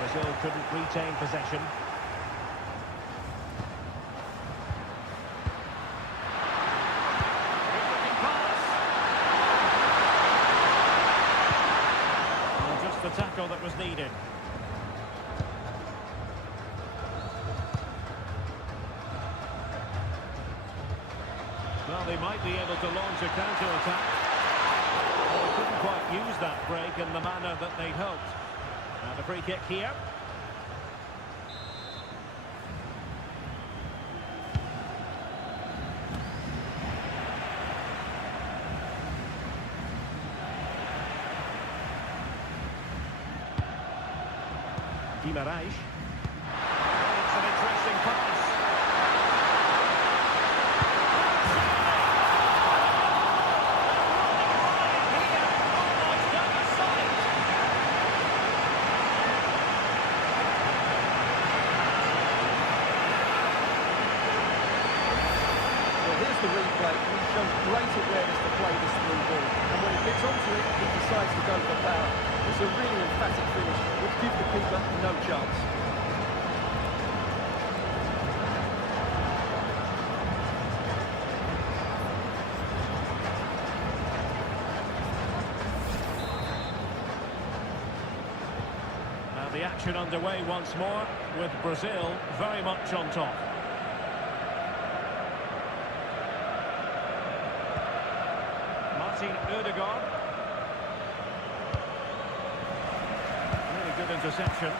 Brazil couldn't retain possession. Good-looking pass. Well, just the tackle that was needed. Well, they might be able to launch a counter-attack. Well, they couldn't quite use that break in the manner that they'd hoped. And a free kick here. Guimarães. It's an interesting pass. The replay, he shows great awareness to play this through ball, and when he gets onto it, he decides to go for power. It's a really emphatic finish, which gives the keeper no chance. Now the action underway once more, with Brazil very much on top. Ødegaard. Really good interception.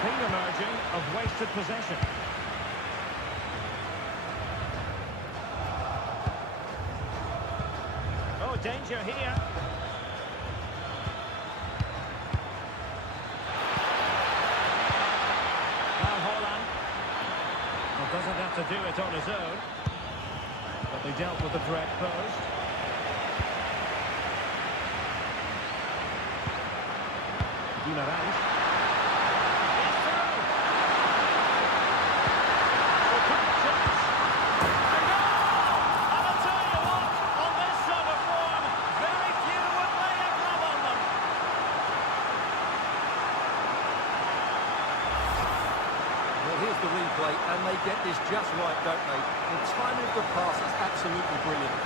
Clean emerging of wasted possession. Oh, danger here. Doesn't have to do it on his own, but they dealt with the threat posed. Guimarães. He's through! Oh, good chance! A goal! And I'll tell you what, on this sort of form, very few would lay a glove on them. Well, here's the replay, and they get this just right, don't they? The timing of the pass is absolutely brilliant.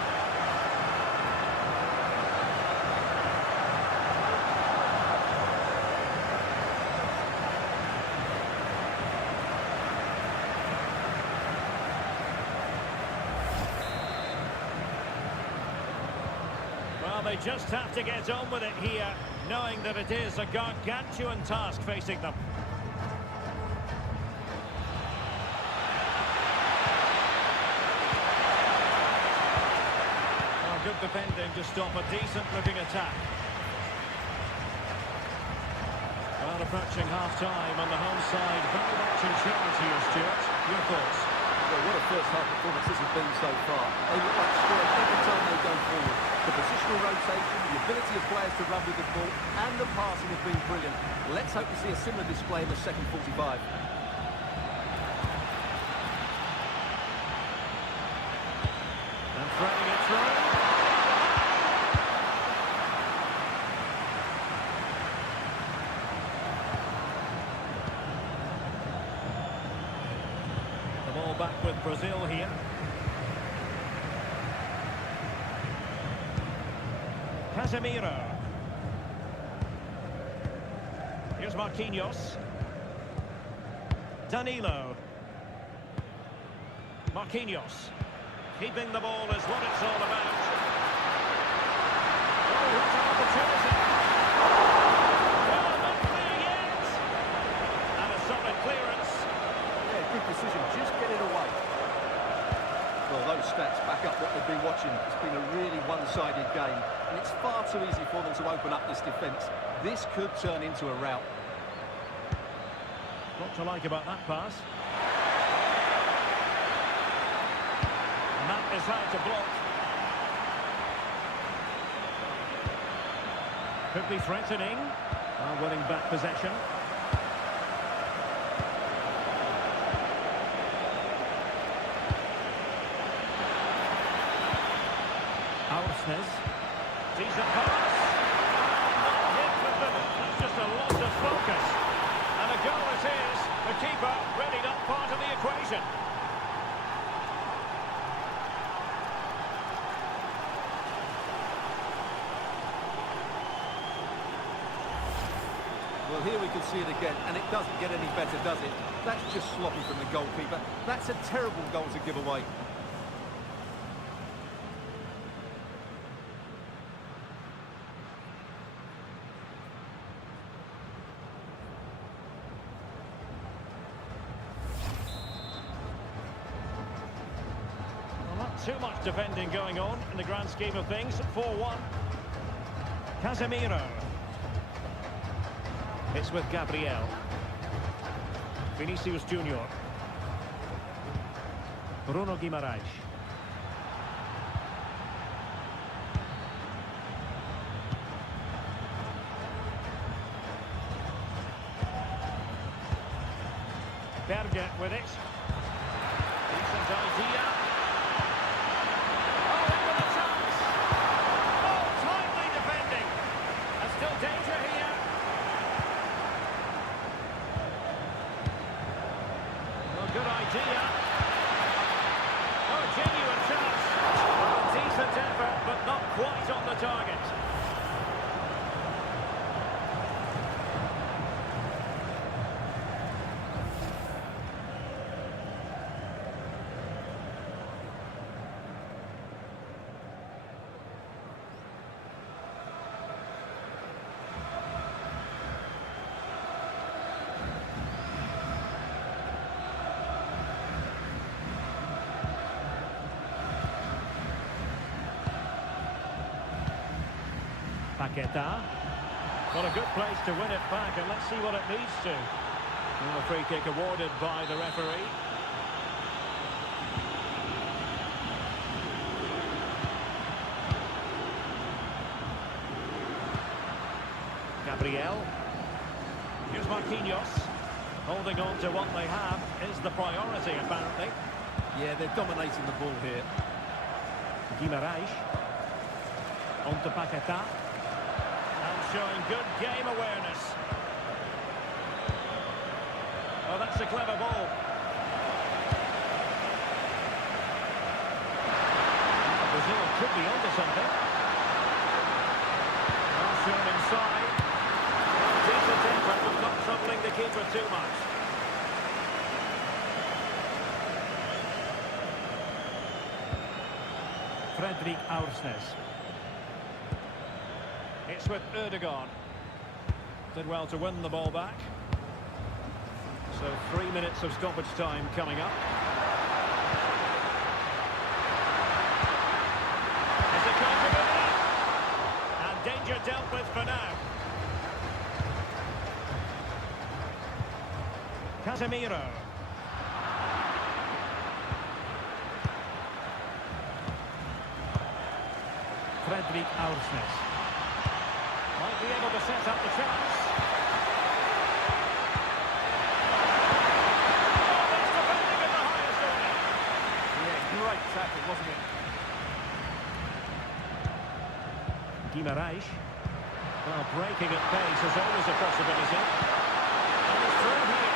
Well, they just have to get on with it here, knowing that it is a gargantuan task facing them. Good defending to stop a decent-looking attack. Well, approaching half-time on the home side, very much in charge here, Stuart. Your thoughts? Well, what a first-half performance this has been so far. They look like scoring every time they go forward. The positional rotation, the ability of players to run with the ball, and the passing have been brilliant. Let's hope to see a similar display in the second 45. And threading it through. Back with Brazil here. Casemiro. Here's Marquinhos. Danilo. Marquinhos. Keeping the ball is what it's all about. Oh, what an opportunity. Well, not clear yet. And a solid clearance. Yeah, good decision. Just get it away. Well, those stats back up what they've been watching. It's been a really one-sided game, and it's far too easy for them to open up this defence. This could turn into a rout. What to like about that pass? And that is how to block. Could be threatening. Winning back possession. Arsnes. Decent pass. Not hit for them. That's just a loss of focus. And a goal it is. The keeper really not part of the equation. Well, here we can see it again, and it doesn't get any better, does it? That's just sloppy from the goalkeeper. That's a terrible goal to give away. Well, not too much defending going on in the grand scheme of things. 4-1. Casemiro. It's with Gabriel. Vinicius Junior. Bruno Guimaraes. Berger with it. Decent idea. Oh, into the chance. Oh, timely defending. There's still danger here. Good idea. Oh, genuine chance. Decent effort, but not quite on the target. Paqueta. Got a good place to win it back, and let's see what it leads to. And a free kick awarded by the referee. Gabriel. Here's Marquinhos. Holding on to what they have is the priority, apparently. Yeah, they're dominating the ball here. Guimaraes. On to Paqueta. And showing good game awareness. Oh, that's a clever ball. Brazil could be onto something. Well shown inside. Decent effort, but not troubling the keeper too much. Fredrik Arsnes. It's with Erdogan. Did well to win the ball back. So 3 minutes of stoppage time coming up. Is it going to be there? And danger dealt with for now. Casemiro. Fredrik Arsnes. Might be able to set up the chance. Oh, that's defending at the highest order. Yeah, great tackle, wasn't it? Guimaraes. Well, breaking at pace is always a possibility. And it's through here.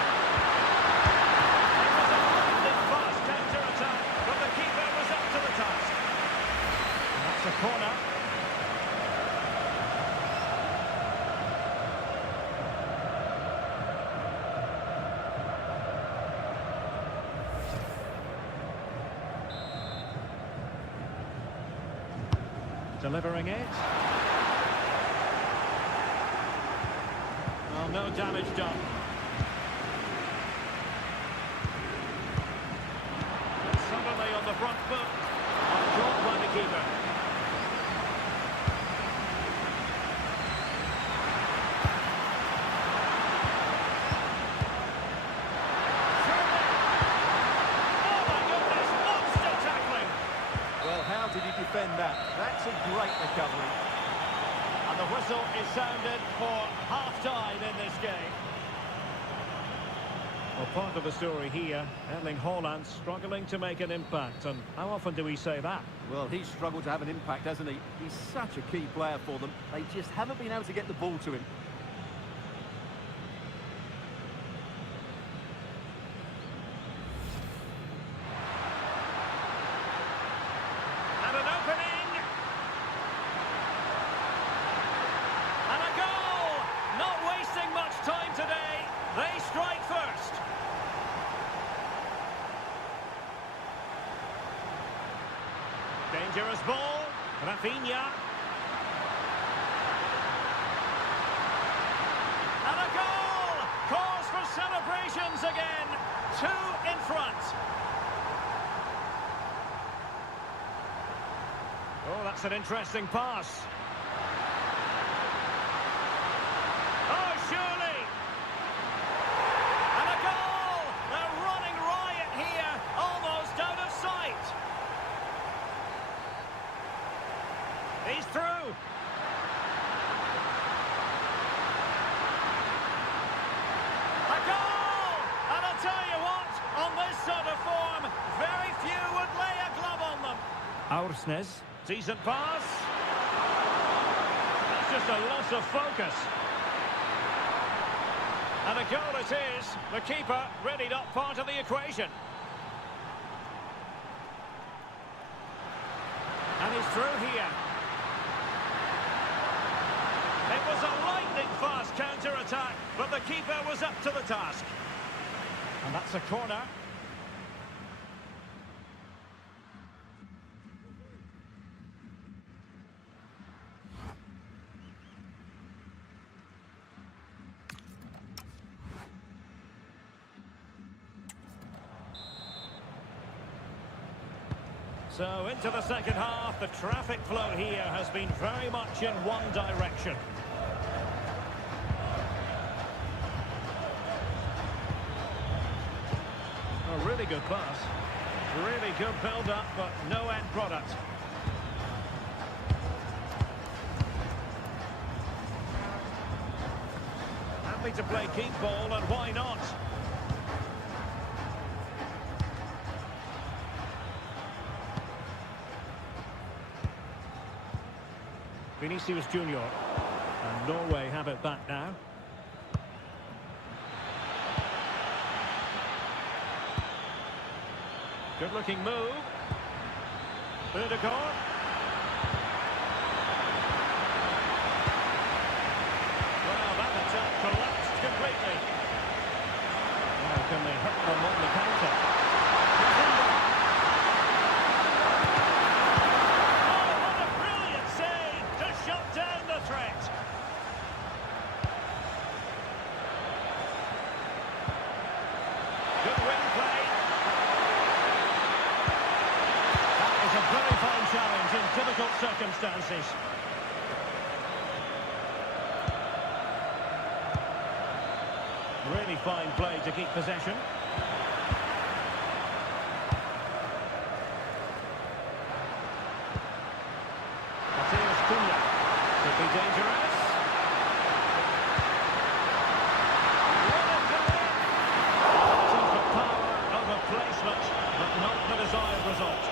It was a lightning fast counter-attack, but the keeper was up to the task. And that's a corner. Delivering it. Well, no damage done. And suddenly on the front foot. Dropped by the keeper. Did he defend that? That's a great recovery. And the whistle is sounded for half-time in this game. Well, part of the story here, Erling Haaland struggling to make an impact. And how often do we say that? Well, he's struggled to have an impact, hasn't he? He's such a key player for them. They just haven't been able to get the ball to him. Dangerous ball, Rafinha. And a goal! Cause for celebrations again. 2 in front. Oh, that's an interesting pass. Oh, surely! And a goal! They're running riot here, almost out of sight. He's through. A goal! And I'll tell you what, on this sort of form, very few would lay a glove on them. Aursnes, decent pass. That's just a loss of focus. And a goal it is. The keeper really not part of the equation. And he's through here. It was a lightning-fast counter-attack, but the keeper was up to the task. And that's a corner. So into the second half, the traffic flow here has been very much in one direction. A really good pass. Really good build-up, but no end product. Happy to play keep ball, and why not? Vinicius Junior. And Norway have it back now. Good-looking move. Ødegaard. Well, that attack collapsed completely. Now can they hit them on the counter? Oh, what a brilliant save to shut down the threat. Good wing play. A very fine challenge in difficult circumstances. Really fine play to keep possession. Could be dangerous. What a goal! For power over placement, but not the desired result.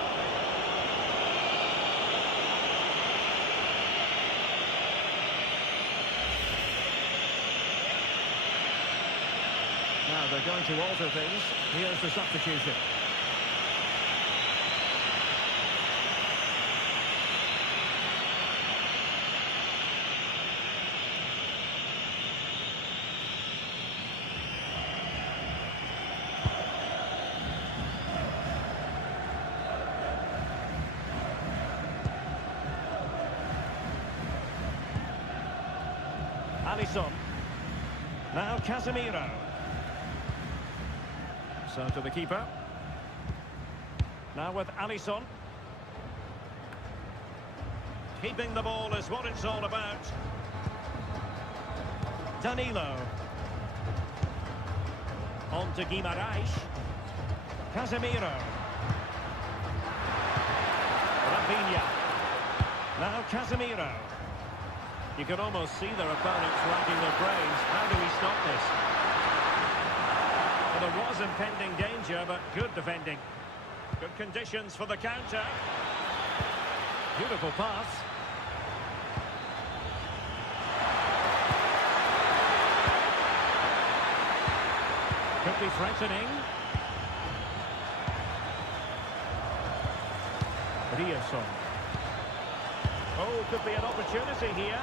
Now they're going to alter things. Here's the substitution. Alisson. Now Casemiro. So to the keeper. Now with Alisson. Keeping the ball is what it's all about. Danilo. On to Guimaraes. Casemiro. Rafinha. Now Casemiro. You can almost see their opponents racking their brains. How do we stop this? Well, there was impending danger, but good defending. Good conditions for the counter. Beautiful pass. Could be threatening. Riasson. Oh, could be an opportunity here.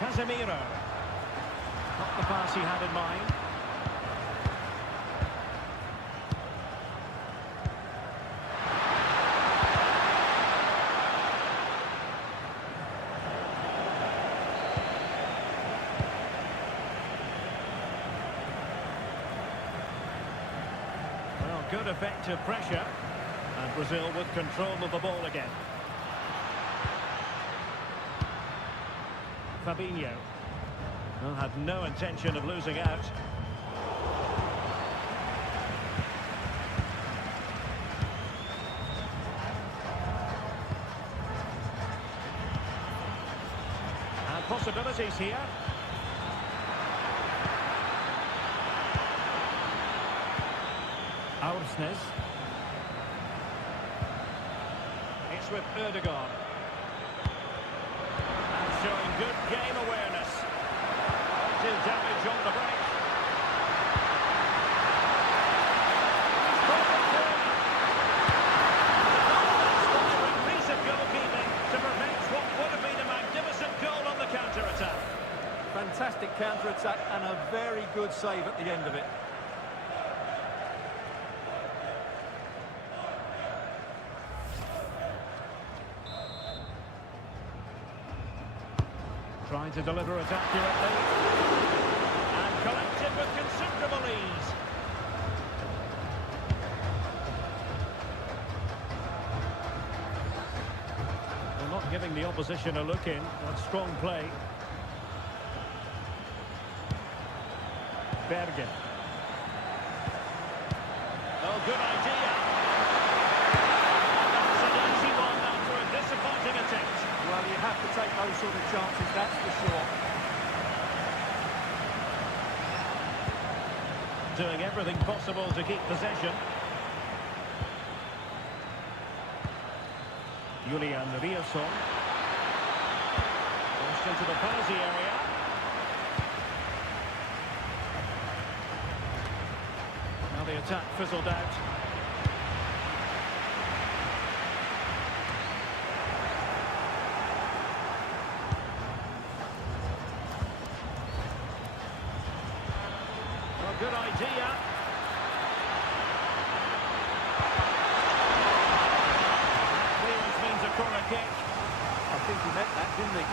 Casemiro. Not the pass he had in mind. Well, good effective pressure. And Brazil with control of the ball again. Fabinho. Well, had no intention of losing out. And possibilities here. Aursnes. It's with Erdogan. Showing good game awareness. Do damage on the break. Inspiring piece of goalkeeping to prevent what would have been a magnificent goal on the counter-attack. Fantastic counter-attack and a very good save at the end of it. Trying to deliver it accurately. And collected with considerable ease. They're not giving the opposition a look in. That's strong play. Bergen. Oh, good idea. That's an easy one after a disappointing attempt. Well, you have to take those sort of chances, that's for sure. Doing everything possible to keep possession. Julian Riasson. Pushed into the penalty area. Now the attack fizzled out. Good idea. Clearance means a corner kick. I think he meant that, didn't he?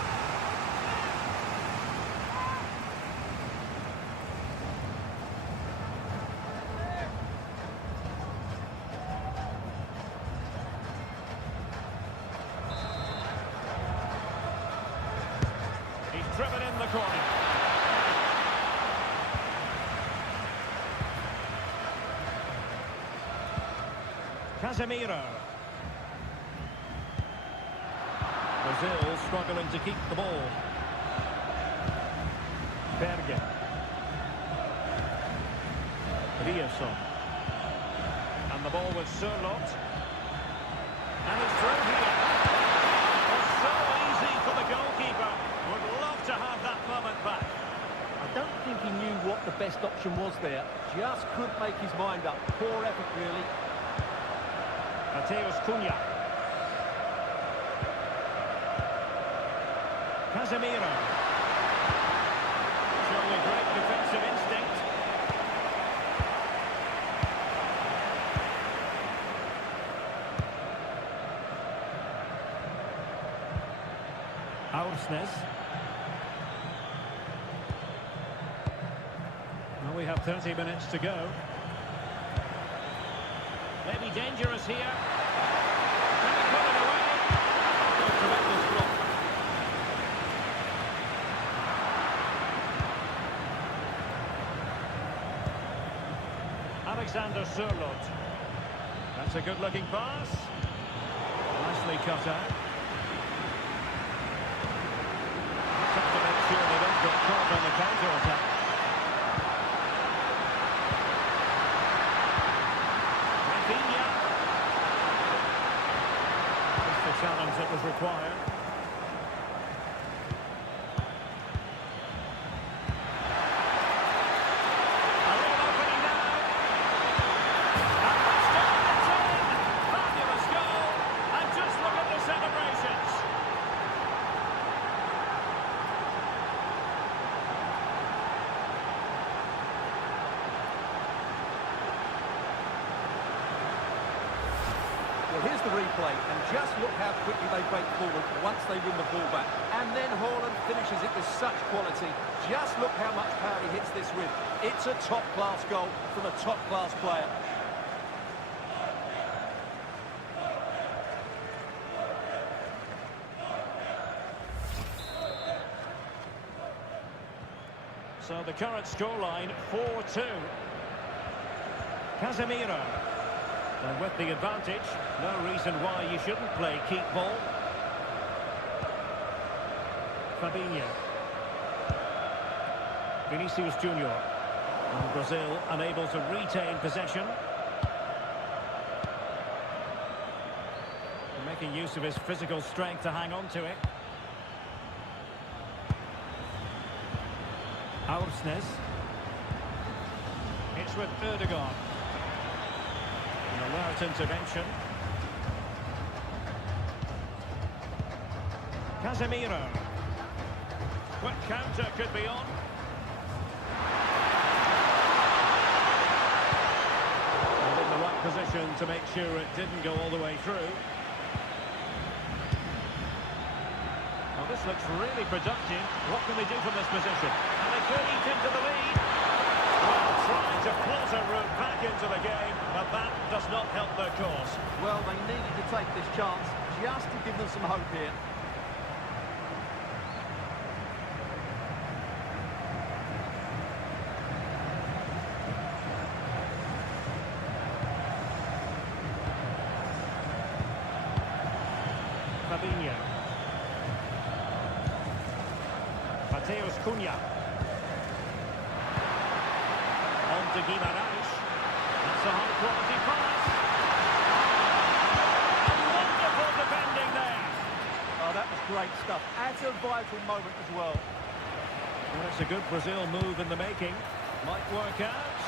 He's driven in the corner. Casemiro. Brazil struggling to keep the ball. Bergen. Riasson. And the ball with Sørloth. And it's through here. It's so easy for the goalkeeper. Would love to have that moment back. I don't think he knew what the best option was there. Just couldn't make his mind up. Poor effort, really. Mateus Cunha. Casemiro. Showing a great defensive instinct. we have 30 minutes to go. Maybe dangerous here. Can he put it away? Oh, tremendous block. Alexander Sørloth. That's a good-looking pass. Nicely cut out. Just to make sure they don't get caught on the counter-attack. Rafinha. Just the challenge that was required. A real opening now. And that's gone, it's in! Fabulous goal! And just look at the celebrations. Well, here's the replay, and just look how quickly they break forward once they win the ball back. And then Haaland finishes it with such quality. Just look how much power he hits this with. It's a top-class goal from a top-class player. So the current scoreline, 4-2. Casemiro. And with the advantage, no reason why you shouldn't play keep ball. Fabinho. Vinicius Junior. And Brazil unable to retain possession. Making use of his physical strength to hang on to it. Aursnes. It's with Ødegaard. An alert intervention. Casemiro. Quick counter could be on. And in the right position to make sure it didn't go all the way through. Well, this looks really productive. What can they do from this position? And they could eat into the lead. Well, trying to plot a route back into the game, but that does not help their cause. Well, they needed to take this chance just to give them some hope here. Fabinho. Mateus Cunha. On to Guimarães. That's a high-quality pass. And wonderful defending there. Oh, that was great stuff. At a vital moment as well. Well, it's a good Brazil move in the making. Might work out.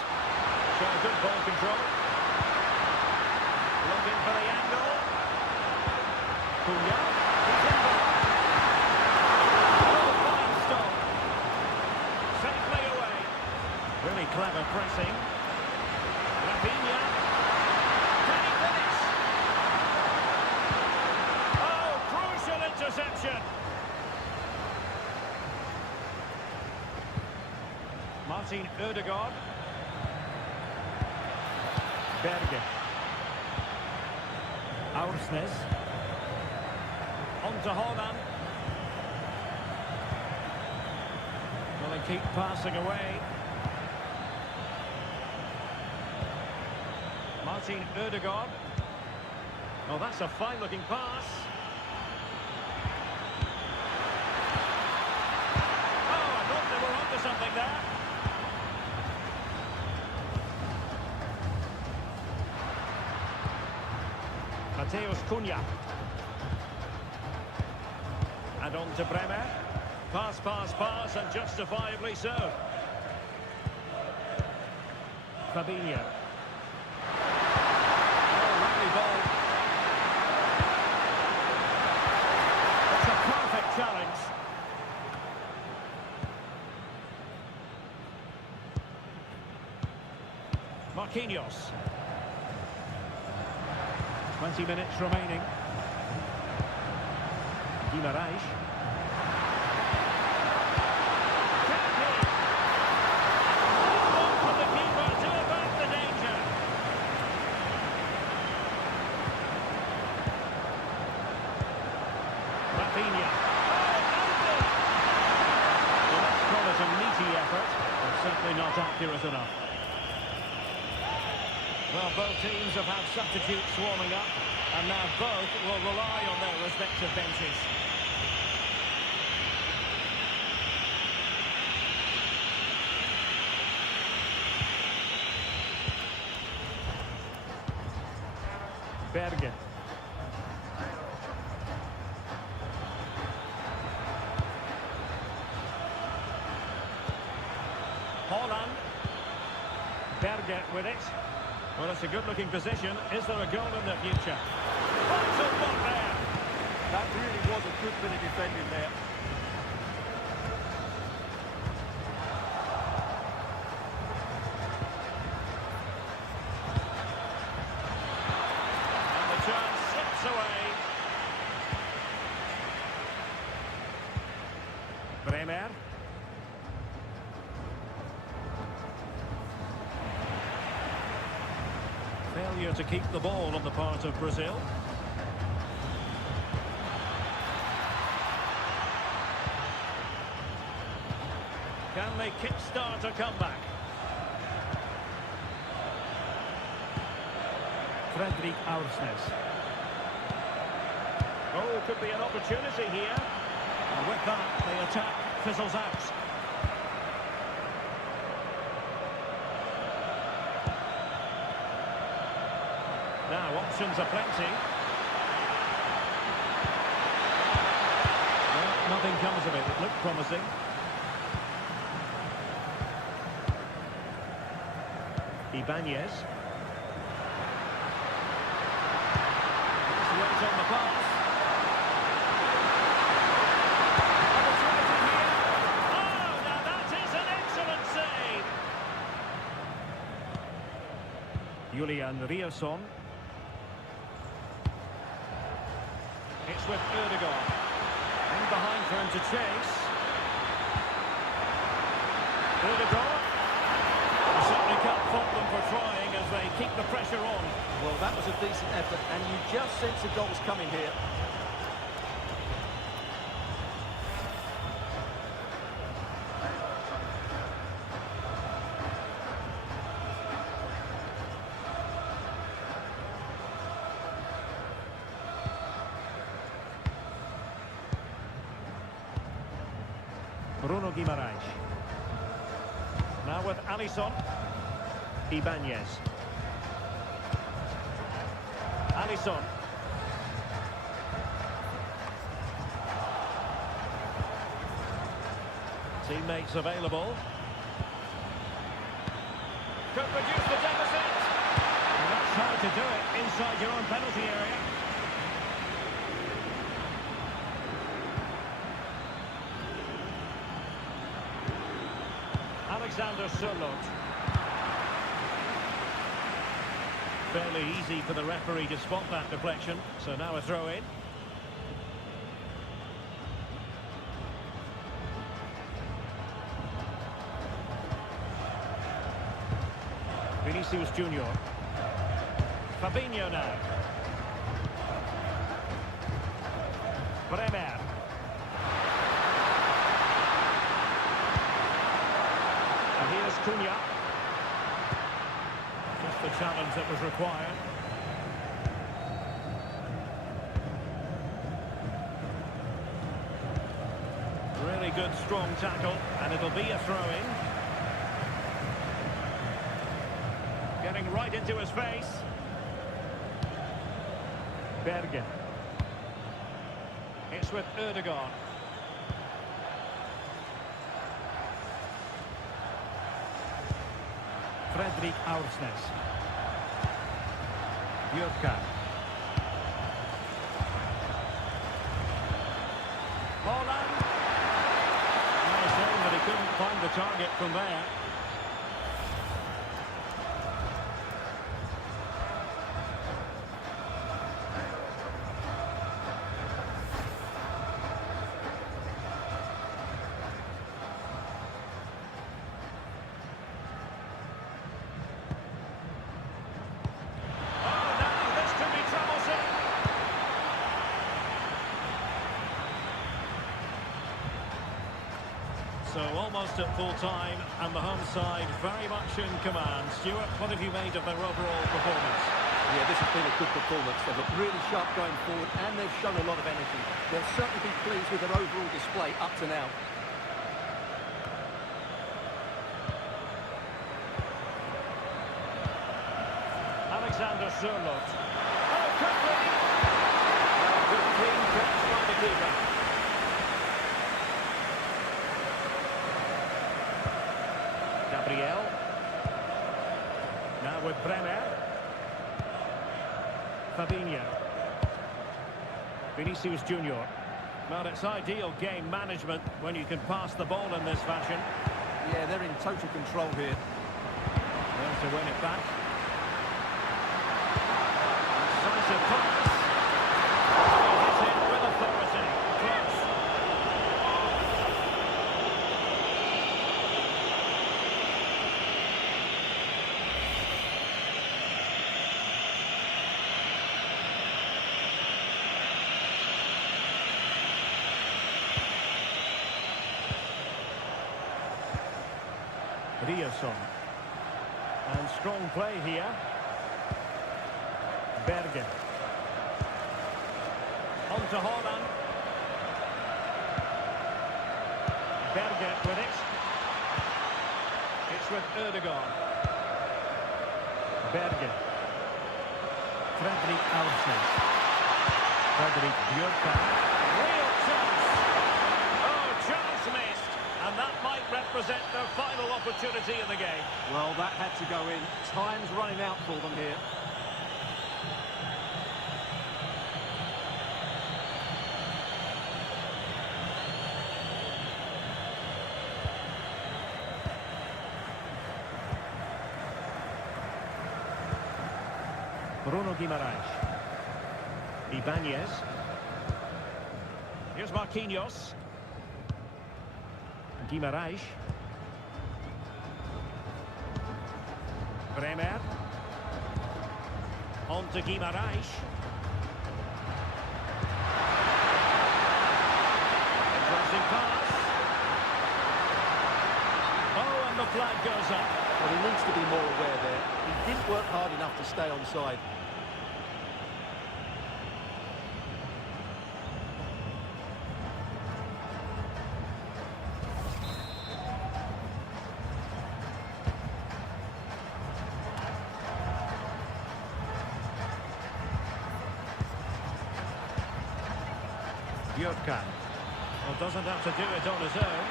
Show good ball control. Looking for the angle. Cunha. He's in there. Oh, fine stop. Safely away. Really clever pressing. Rafinha. Can he finish? Oh, crucial interception. Martin Ødegaard. Berge. Aursnes. On to Haaland. Well, they keep passing away. Martin Ødegaard. Oh, that's a fine-looking pass. Oh, I thought they were onto something there. Mateus Cunha. And on to Bremer. Pass, pass, pass, and justifiably so. Fabinho. Oh, lovely ball. It's a perfect challenge. Marquinhos. 20 minutes remaining. Guimarães. Can he? dangerous enough. Well, both teams have had substitutes warming up, and now both will rely on their respective benches. Berge. Holland. Berge with it. Well, it's a good-looking position. Is there a goal in the future? Vital block there. That really was a good bit of defending there. And the turn slips away. Bremer. Failure to keep the ball on the part of Brazil. Can they kickstart a comeback? Fredrik Aursnes. Oh, could be an opportunity here. And with that, the attack fizzles out. Now, options are plenty. Well, nothing comes of it. It looked promising. Ibanez. Just waits on the pass. And it's right in here. Oh, now that is an excellent save. Julian Rierson. It's with Ødegaard. In behind for him to chase. Ødegaard. Certainly can't fault them for trying as they keep the pressure on. Well, that was a decent effort, and you just sense the goal's coming here. Bruno Guimaraes. Now with Alisson. Ibanez. Alisson. Teammates available. Could reduce the deficit. And that's how to do it inside your own penalty area. Alexander Sørloth. Fairly easy for the referee to spot that deflection, so now a throw in. Vinicius Junior. Fabinho now. Bremer. And here's Cunha. Just the challenge that was required. Really good, strong tackle, and it'll be a throw-in. Getting right into his face. Berge. It's with Ødegaard. Fredrik Aursnes. Jurka. Holland. Well, shame that he couldn't find the target from there. So almost almost at full time, and the home side very much in command. Stuart, what have you made of their overall performance? Yeah, this has been a good performance. They've looked really sharp going forward, and they've shown a lot of energy. They'll certainly be pleased with their overall display up to now. Alexander Sørloth. Oh, quickly! Good clean catch by the keeper. Gabriel. Now with Bremer. Fabinho. Vinicius Junior. Well, it's ideal game management when you can pass the ball in this fashion. Yeah, they're in total control here. Well, to win it back. Decisive pass. Hits it with authority. Close. Riasson. And strong play here. Bergen. On to Holland. Bergen with it. It's with Ødegaard. Bergen. Fredrik Alsnes. Fredrik Bjørkan. Real chance. Oh, chance missed. And that might represent their final opportunity in the game. Well, that had to go in. Time's running out for them here. Bruno Guimaraes. Ibanez. Here's Marquinhos. Guimaraes. Bremer. On to Guimaraes. Interesting pass. Oh, and the flag goes up. Well, he needs to be more aware there. He didn't work hard enough to stay onside. Bjørkan. Well, doesn't have to do it on his own.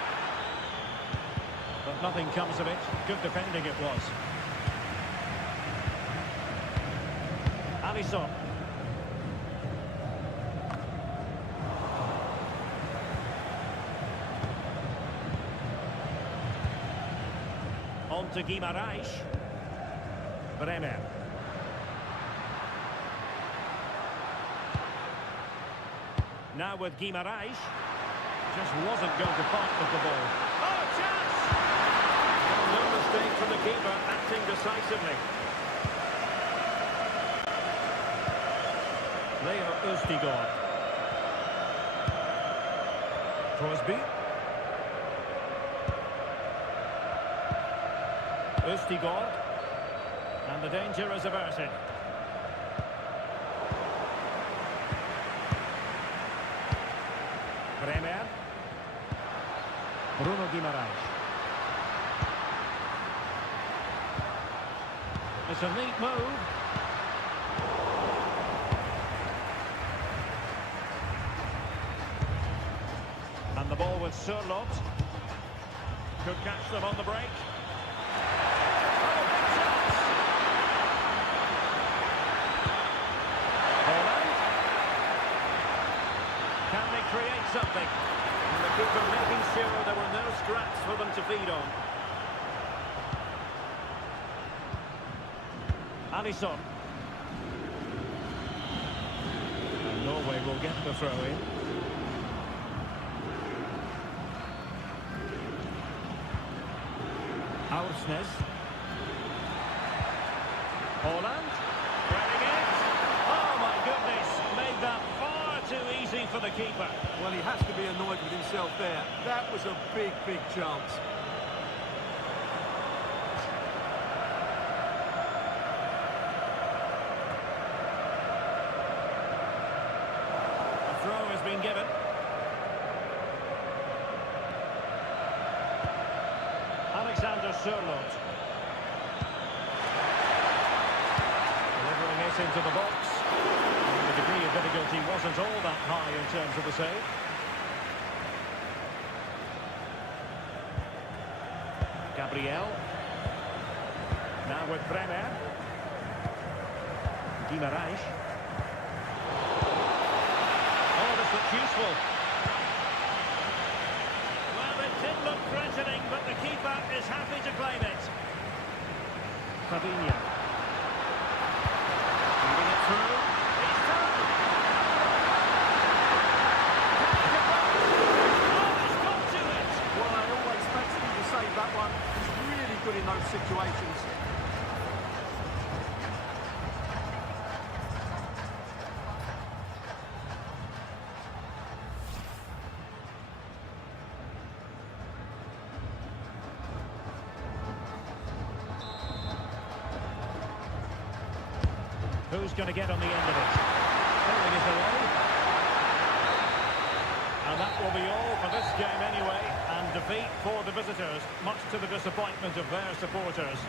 But nothing comes of it. Good defending it was. Alisson. On to Guimaraes. Bremer. Now with Guimaraes. Just wasn't going to part with the ball. Oh, chance! Well, no mistake from the keeper, acting decisively. Leo Østigård. Crosby. Østigård. And the danger is averted. Bremer. Bruno Guimaraes. It's a neat move. And the ball with Sørloth. Could catch them on the break. Oh, big chance! Holland. Can they create something? And the keeper making sure there were no scraps for them to feed on. Alisson. And Norway will get the throw in. Alsnes. Holland. Threading it. Oh my goodness. Made that far too easy for the keeper. Well, he has to be annoyed with himself there. That was a big, big chance. given. Alexander Sørloth. Delivering it into the box. And the degree of difficulty wasn't all that high in terms of the save. Gabriel. Now with Bremer. Guimaraes. Oh, this looks useful. Well, it did look threatening, but the keeper is happy to claim it. Fabinho. Leading it through. He's through. Oh, he's got to it. Well, I always fancy him to save that one. He's really good in those situations. Who's going to get on the end of it? Clearing it away. And that will be all for this game anyway. And defeat for the visitors, much to the disappointment of their supporters.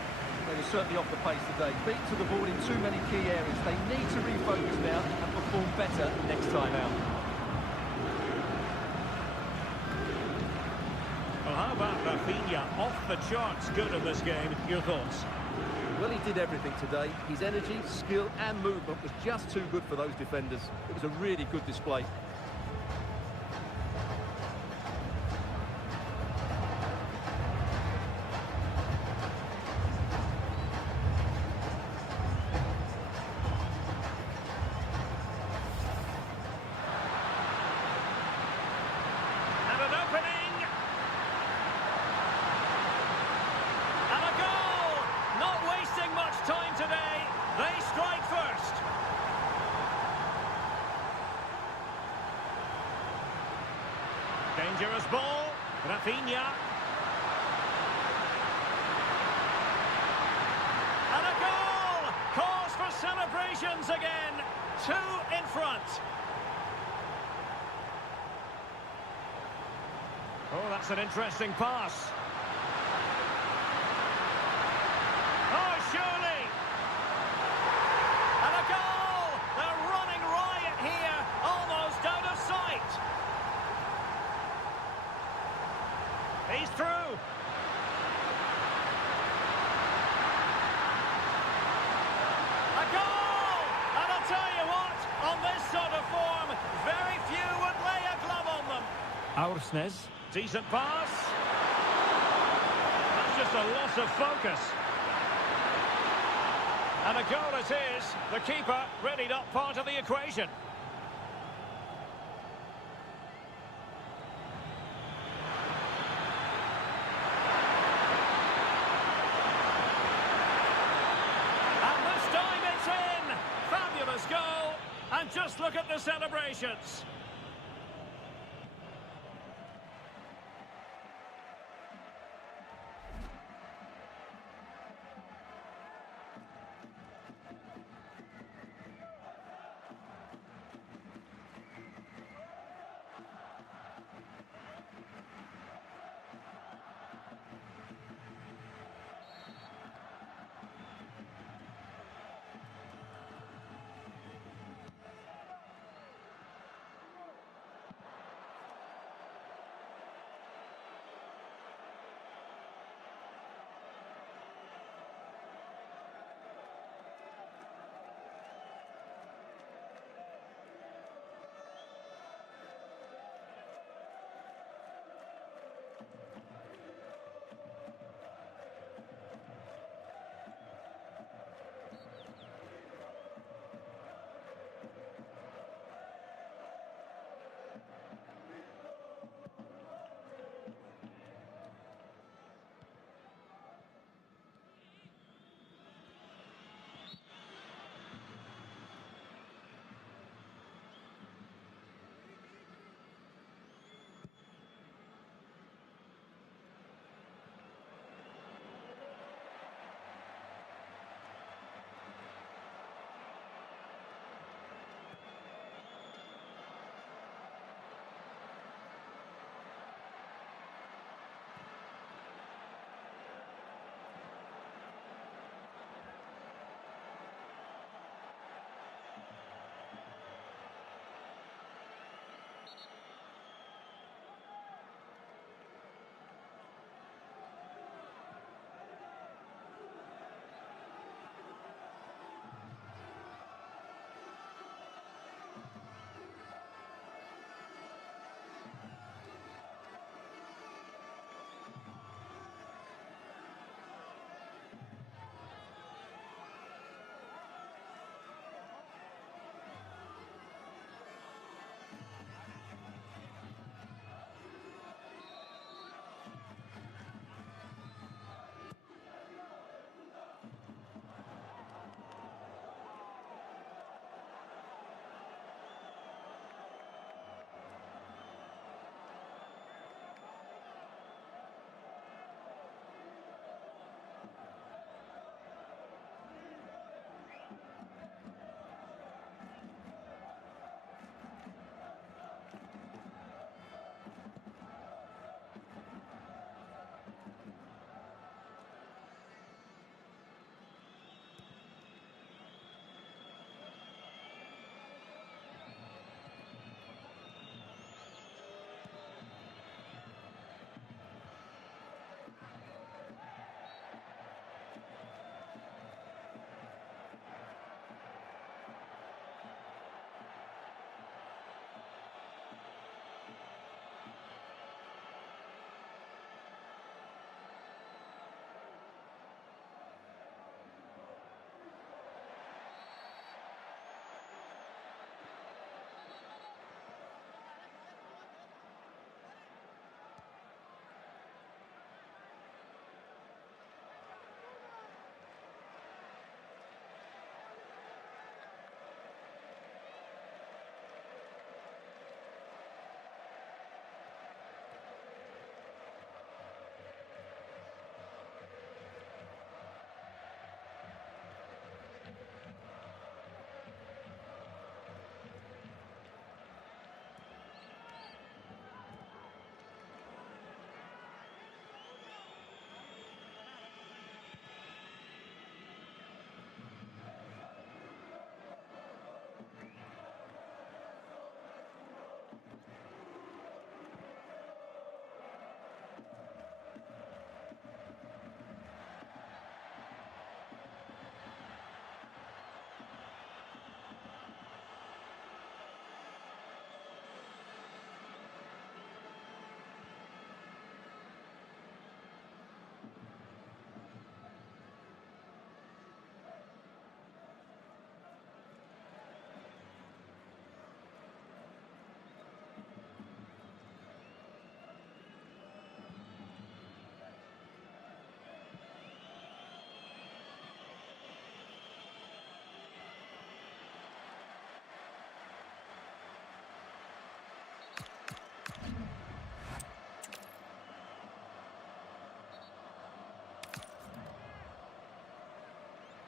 They were certainly off the pace today. Beat to the ball in too many key areas. They need to refocus now and perform better next time out. Well, how about Rafinha? Off the charts good in this game. Your thoughts? Well, he did everything today. His energy, skill and movement was just too good for those defenders. It was a really good display. And an opening! And a goal! Not wasting much time today. They strike first. Dangerous ball. Rafinha. And a goal! Cause for celebrations again. 2 in front. Oh, that's an interesting pass. Oh, surely! And a goal! They're running riot here, almost out of sight. He's through. A goal! And I'll tell you what, on this sort of form, very few would lay a glove on them. Aursnes. Decent pass. That's just a loss of focus. And a goal it is. The keeper really not part of the equation. And this time it's in. Fabulous goal. And just look at the celebrations.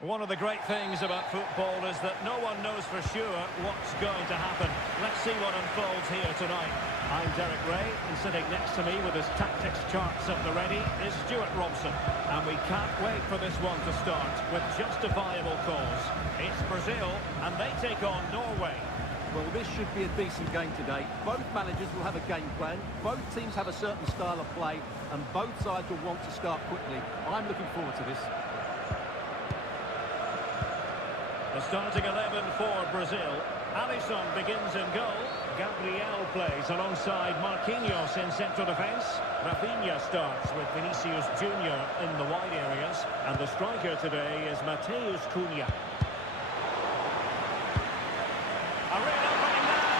One of the great things about football is that no one knows for sure what's going to happen. Let's see what unfolds here tonight. I'm Derek Ray, and sitting next to me with his tactics charts at the ready is Stuart Robson. And we can't wait for this one to start with justifiable cause. It's Brazil, and they take on Norway. Well, this should be a decent game today. Both managers will have a game plan. Both teams have a certain style of play, and both sides will want to start quickly. I'm looking forward to this. The starting 11 for Brazil. Alisson begins in goal. Gabriel plays alongside Marquinhos in central defence. Rafinha starts with Vinicius Junior in the wide areas. And the striker today is Mateus Cunha. A real opening now.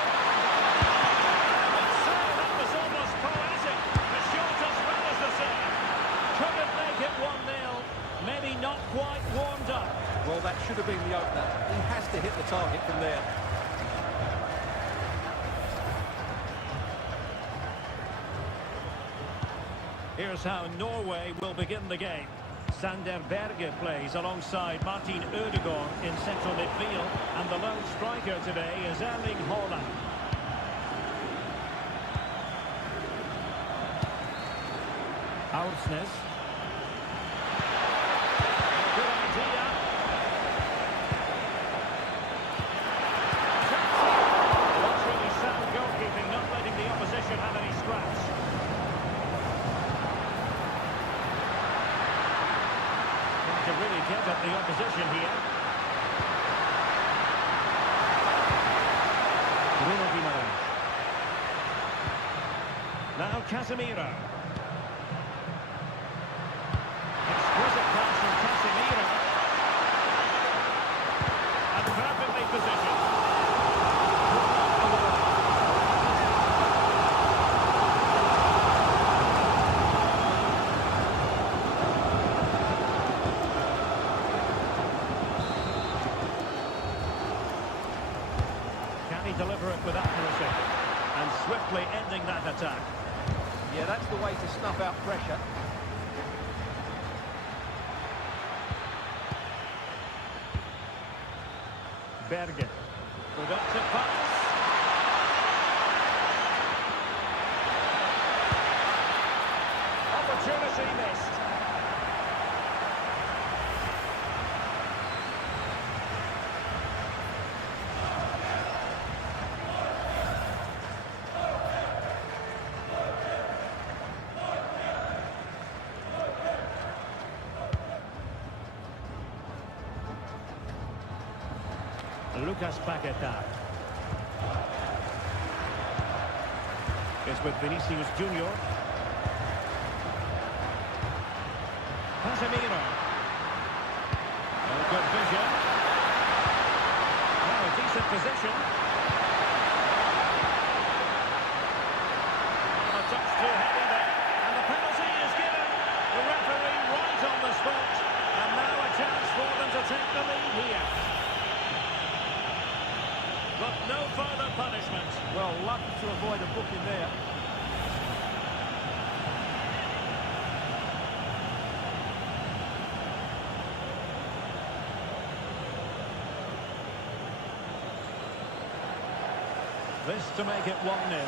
So that was almost poetic. The shot as well as the save. Couldn't make it 1-0. Maybe not quite warmed up. Well, that should have been the opener. He has to hit the target from there. Here's how Norway will begin the game. Sander Berge plays alongside Martin Ødegaard in central midfield. And the lone striker today is Erling Haaland. Aursnes. Good idea. That's really sound goalkeeping, not letting the opposition have any scraps. To really get at the opposition here. Bruno Guimaraes. Now Casemiro. Exquisite pass from Casemiro. And perfectly positioned. Deliver it with accuracy and swiftly ending that attack. Yeah, that's the way to snuff out pressure. Berge. Productive pass. Opportunity missed. Lucas Paqueta is with Vinicius Junior. Casemiro. Oh, good vision. Well, a decent position. Oh, a touch too heavy there. And the penalty is given. The referee right on the spot. And now a chance for them to take the lead here. But no further punishment. Well, lucky to avoid a booking there. This to make it 1-0.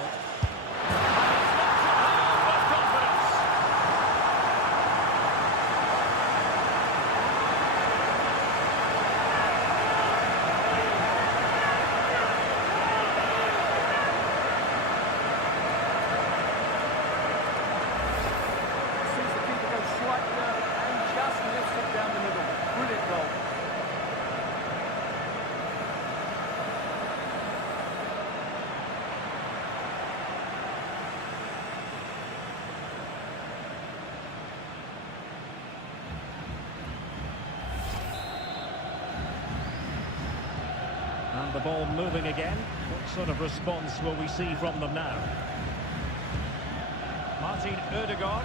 And the ball moving again. What sort of response will we see from them now? Martin Ødegaard.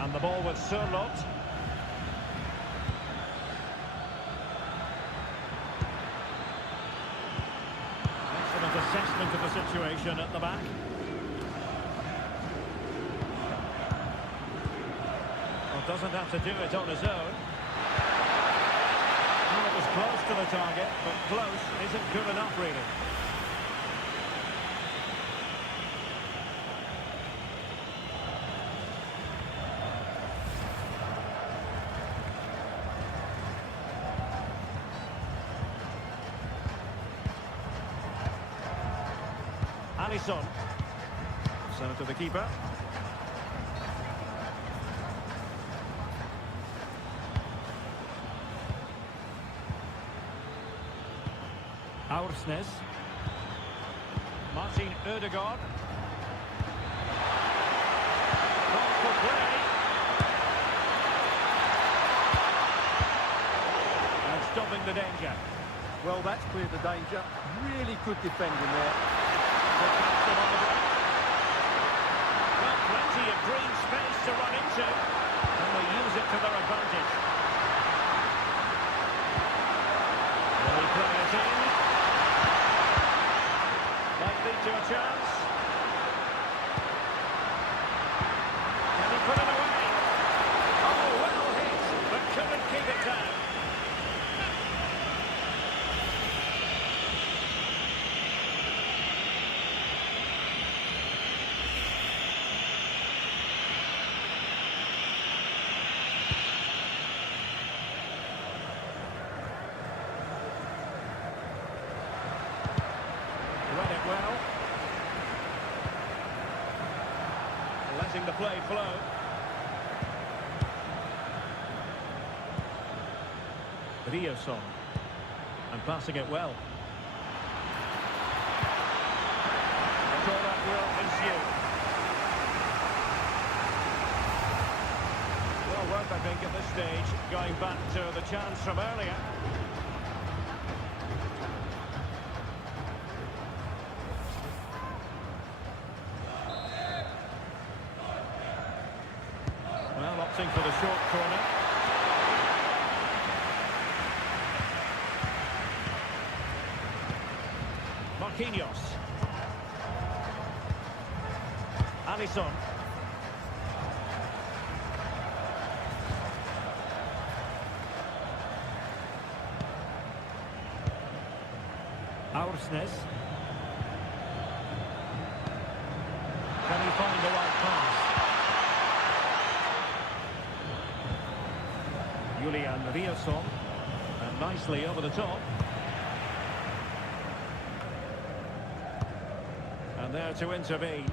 And the ball with Sørloth. Excellent assessment of the situation at the back. Well, doesn't have to do it on his own. target, but close isn't good enough, really. Alisson. Send it to the keeper. Aursnes. Martin Ødegaard. Thoughtful play. And stopping the danger. Well, that's cleared the danger. Really good defending there. The captain on the break. Well, plenty of green space to run into. And they use it to their advantage. Will he play it in? Might lead to a chance. Can he put it away? Oh, well hit, but couldn't keep it down. Read it well. Letting the play flow. Rioson. And passing it well. The corner will ensue. Well worth, I think, at this stage, going back to the chance from earlier. Well, opting for the short corner. Marquinhos. Alisson. Aursnes. Can he find the right pass? Julian Rioson. And nicely over the top. And there to intervene.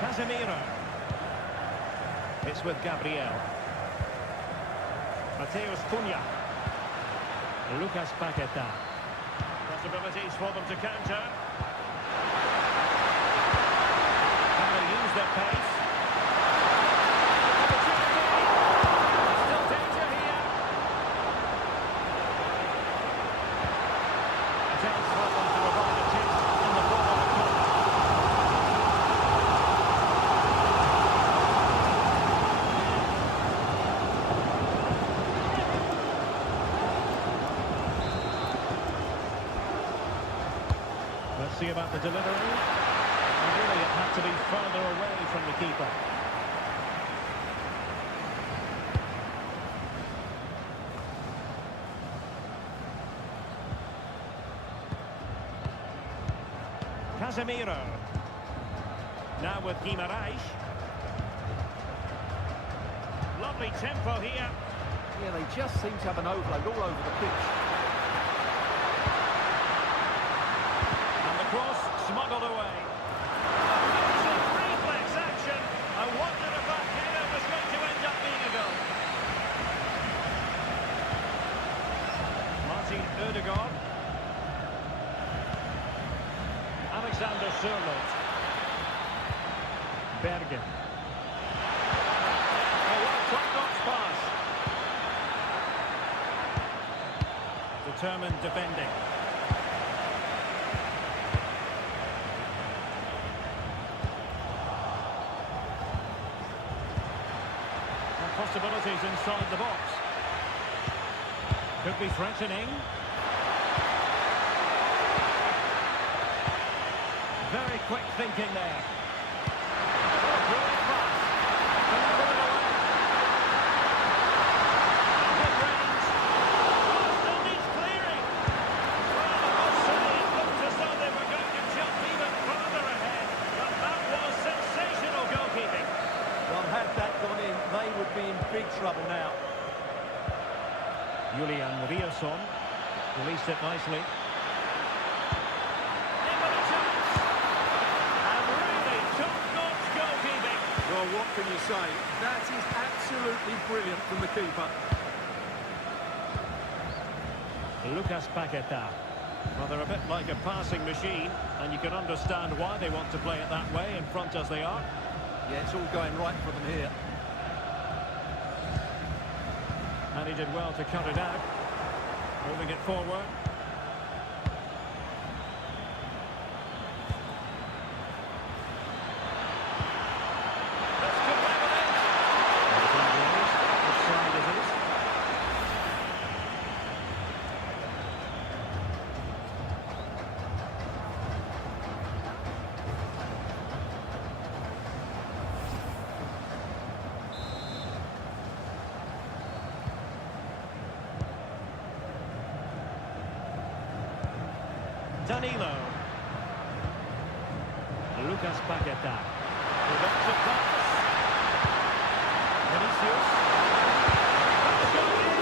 Casemiro. It's with Gabriel. Mateus Cunha. Lucas Paqueta. Possibilities for them to counter. Can they use their pace? Still danger here. A chance for them to provide a test in the form of a corner. Let's see about the delivery. And really, it had to be further away from the keeper. Casemiro. Now with Guimaraes. Lovely tempo here. Yeah, they just seem to have an overload all over the pitch. And the cross smuggled away. Amazing reflex action. I wondered if that header was going to end up being a goal. Martin Ødegaard. Alexander Sørloth. Bergen. Oh, what a top-notch pass. Determined defending. And possibilities inside the box. Could be threatening. Very quick thinking there. Oh, brilliant pass. trouble now. Julian Rierson released it nicely. Well, what can you say? That is absolutely brilliant from the keeper. Lucas Paquetá. Well, they're a bit like a passing machine, and you can understand why they want to play it that way, in front as they are. Yeah, it's all going right for them here. And he did well to cut it out. Moving it forward. Danilo. Lucas Paquetá. That's a pass. Vinicius. That's got it in.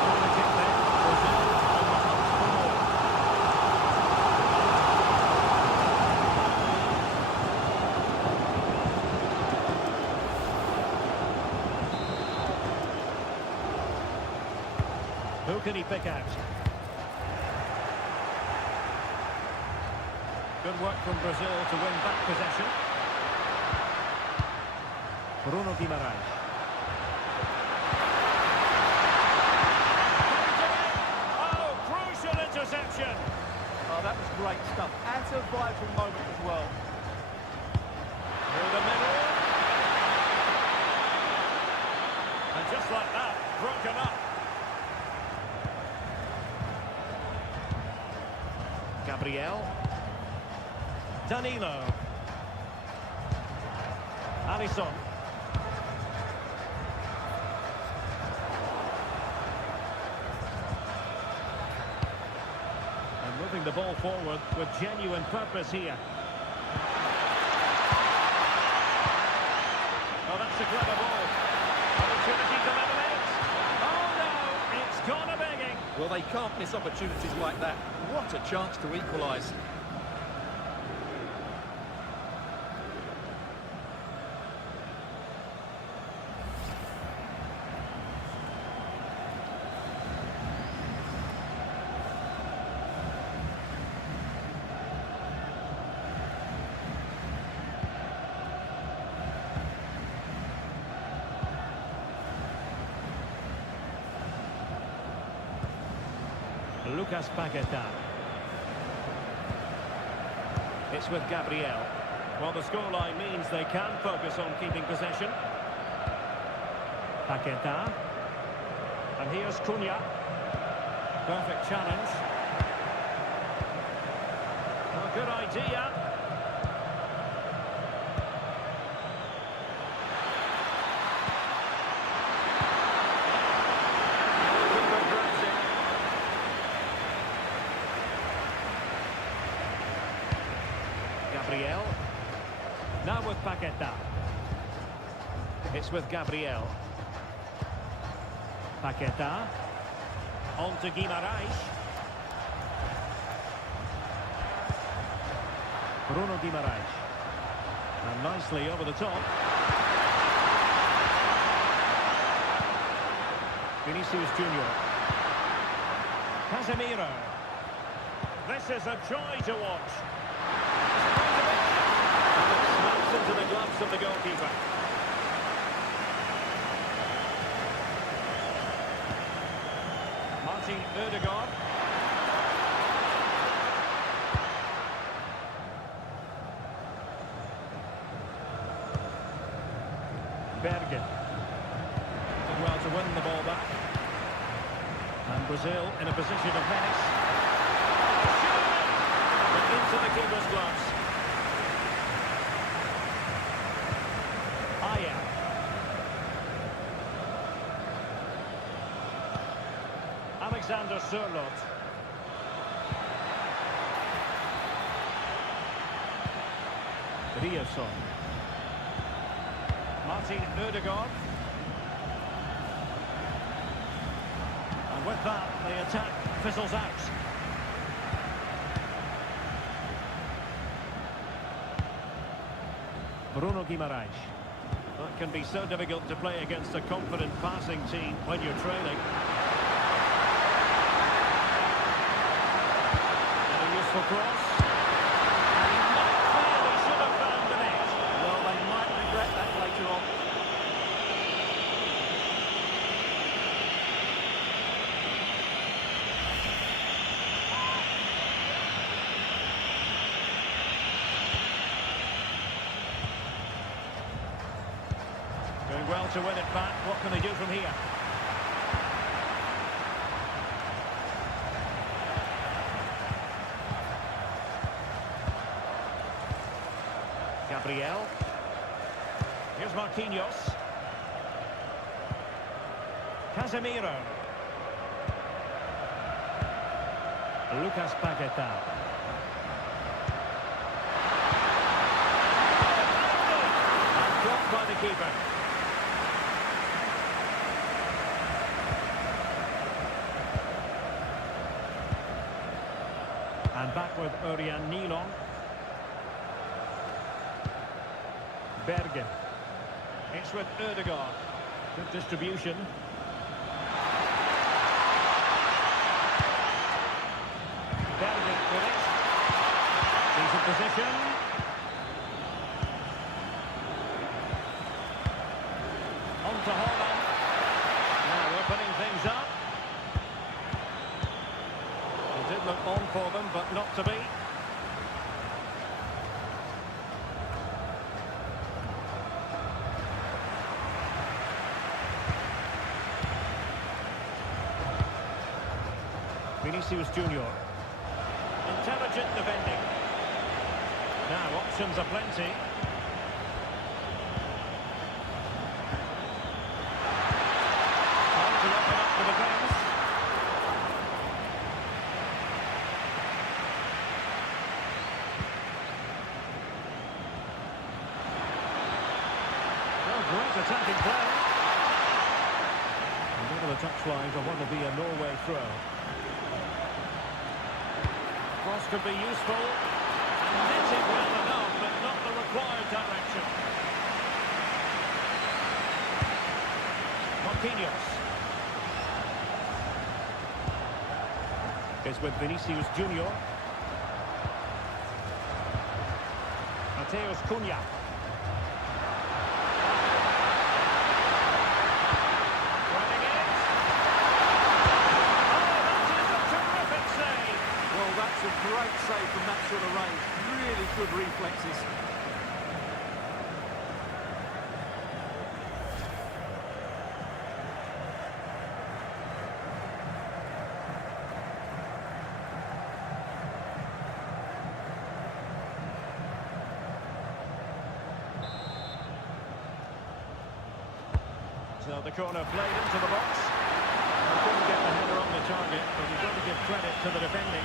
Corner kick there. Brazil on the hunt for more. Who can he pick out? Good work from Brazil to win back possession. Bruno Guimaraes. Oh, crucial interception. Oh, that was great stuff. At a vital moment as well. Through the middle. And just like that, broken up. Gabriel. Danilo. Alisson. And moving the ball forward with genuine purpose here. Oh, that's a clever ball. Opportunity to level it. Oh no, it's gone a begging. Well, they can't miss opportunities like that. What a chance to equalise. Lucas Paquetá. It's with Gabriel. Well, the scoreline means they can focus on keeping possession. Paquetá. And here's Cunha. Perfect challenge. Well, good idea. Gabriel. Now with Paquetá. It's with Gabriel. Paquetá. On to Guimaraes. Bruno Guimaraes. And nicely over the top. Vinicius Junior. Casemiro. This is a joy to watch. Snaps into the gloves of the goalkeeper. Martin Ødegaard. Bergen. Did well to win the ball back. And Brazil in a position of menace. But into the keeper's gloves. Alexander Sørloth. Rierson. Martin Ødegaard. And with that, the attack fizzles out. Bruno Guimaraes. That can be so difficult to play against a confident passing team when you're trailing. And a useful cross. And he might feel he should have found the net. Well, they might regret that later on. Doing well to win it back. What can they do from here? Gabriel. Here's Marquinhos. Casemiro. Lucas Paqueta. And blocked by the keeper. And back with Urian Nilon. Bergen. It's with Ødegaard. Good distribution. Bergen with it. Decent position. On to Haaland. Now opening things up. It did look on for them, but not to be. Vinicius Junior. Intelligent defending. Now options are plenty. Time to open up the defence. Great attacking play. And over the touchline for what will be a Norway throw. Cross could be useful. And netted well enough, but not the required direction. Marquinhos. Is with Vinicius Junior. Mateus Cunha. A great save from that sort of range. Really good reflexes. So the corner played into the box. They couldn't get the header on the target, but we've got to give credit to the defending.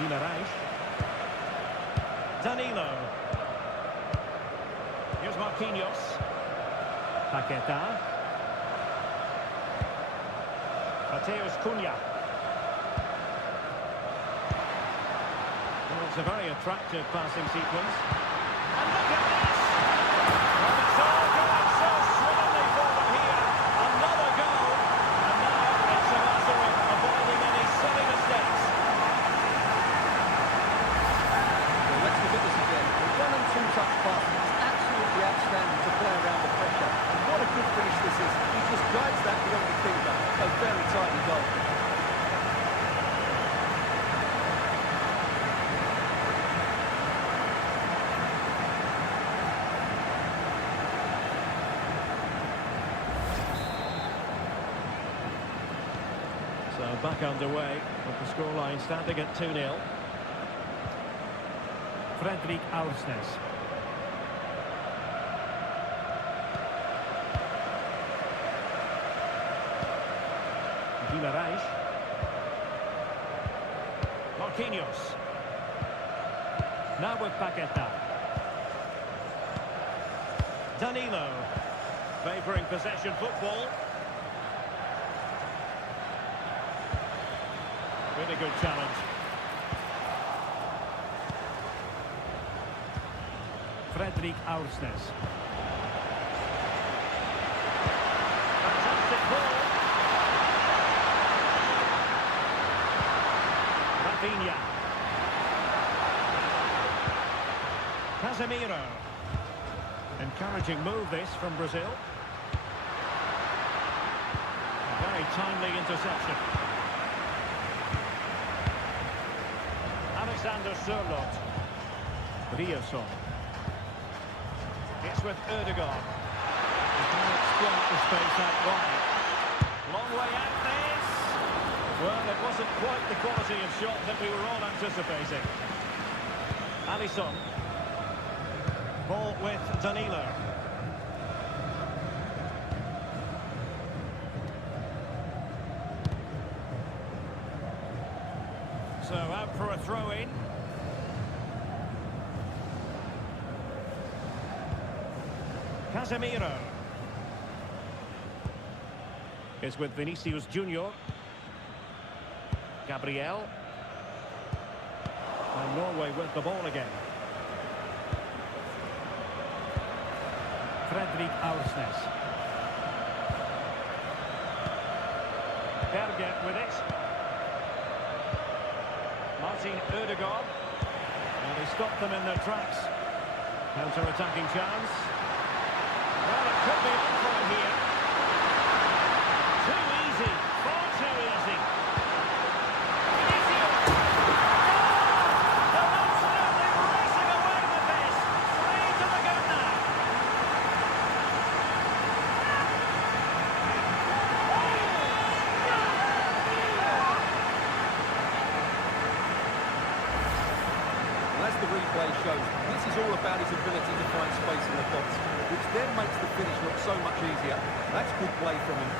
Guimaraes. Danilo. Here's Marquinhos. Paqueta. Mateus Cunha. Well, it's a very attractive passing sequence. And look at this! And it's all going so swimmingly for them here. Another goal. And now it's a matter of avoiding any silly mistakes. One and two touch passing is absolutely outstanding to play around the pressure. And what a good finish this is. He just guides that beyond the keeper. A very tidy goal. So back underway with the scoreline standing at 2-0. Fredrik Aursnes. Guimaraes. Marquinhos. Now with Paqueta. Danilo. Favouring possession football. Really good challenge. Fredrik Aursnes. Fantastic ball. Rafinha. Casemiro. Encouraging move this from Brazil. A very timely interception. Alexander Sørloth. Riasson. It's with Ødegaard. He can exploit the space out wide. Long way out this. Well, it wasn't quite the quality of shot that we were all anticipating. Alisson. Ball with Danilo. So out for a throw-in. Casemiro. Is with Vinicius Junior. Gabriel. And Norway with the ball again. Fredrik Aursnes. Berger with it. Martin Ødegaard. And he stopped them in their tracks. Counter-attacking chance. Well, it could be on for him here. Too easy. Far too easy. Vinicius. They're absolutely racing away with this. 3 to the good now. Well, as the replay shows, this is all about his ability to find space in the box, which then makes the finish look so much easier. That's good play from him.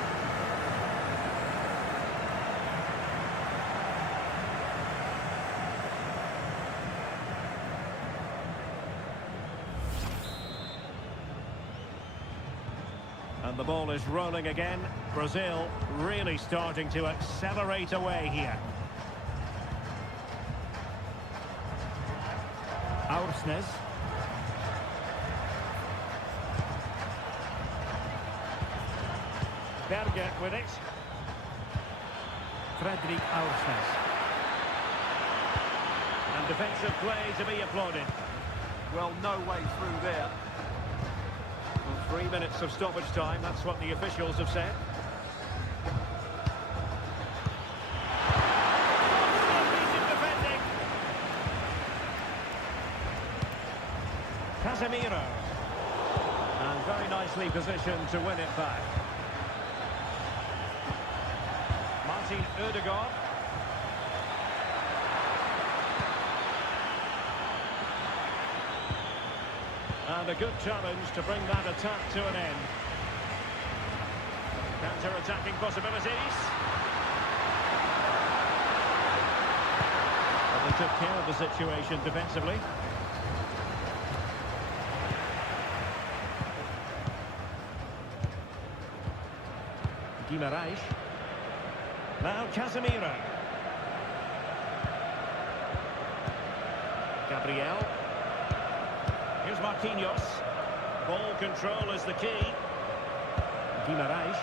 And the ball is rolling again. Brazil really starting to accelerate away here. Aursnes. Berger with it. Fredrik Aursnes. And defensive play to be applauded. Well, no way through there. Well, 3 minutes of stoppage time, that's what the officials have said. Decent defending. Casemiro. And very nicely positioned to win it back. Martin Ødegaard. And a good challenge to bring that attack to an end. Counter-attacking possibilities. Well, they took care of the situation defensively. Guimaraes. Now Casemiro. Gabriel. Here's Marquinhos. Ball control is the key. Guimaraes.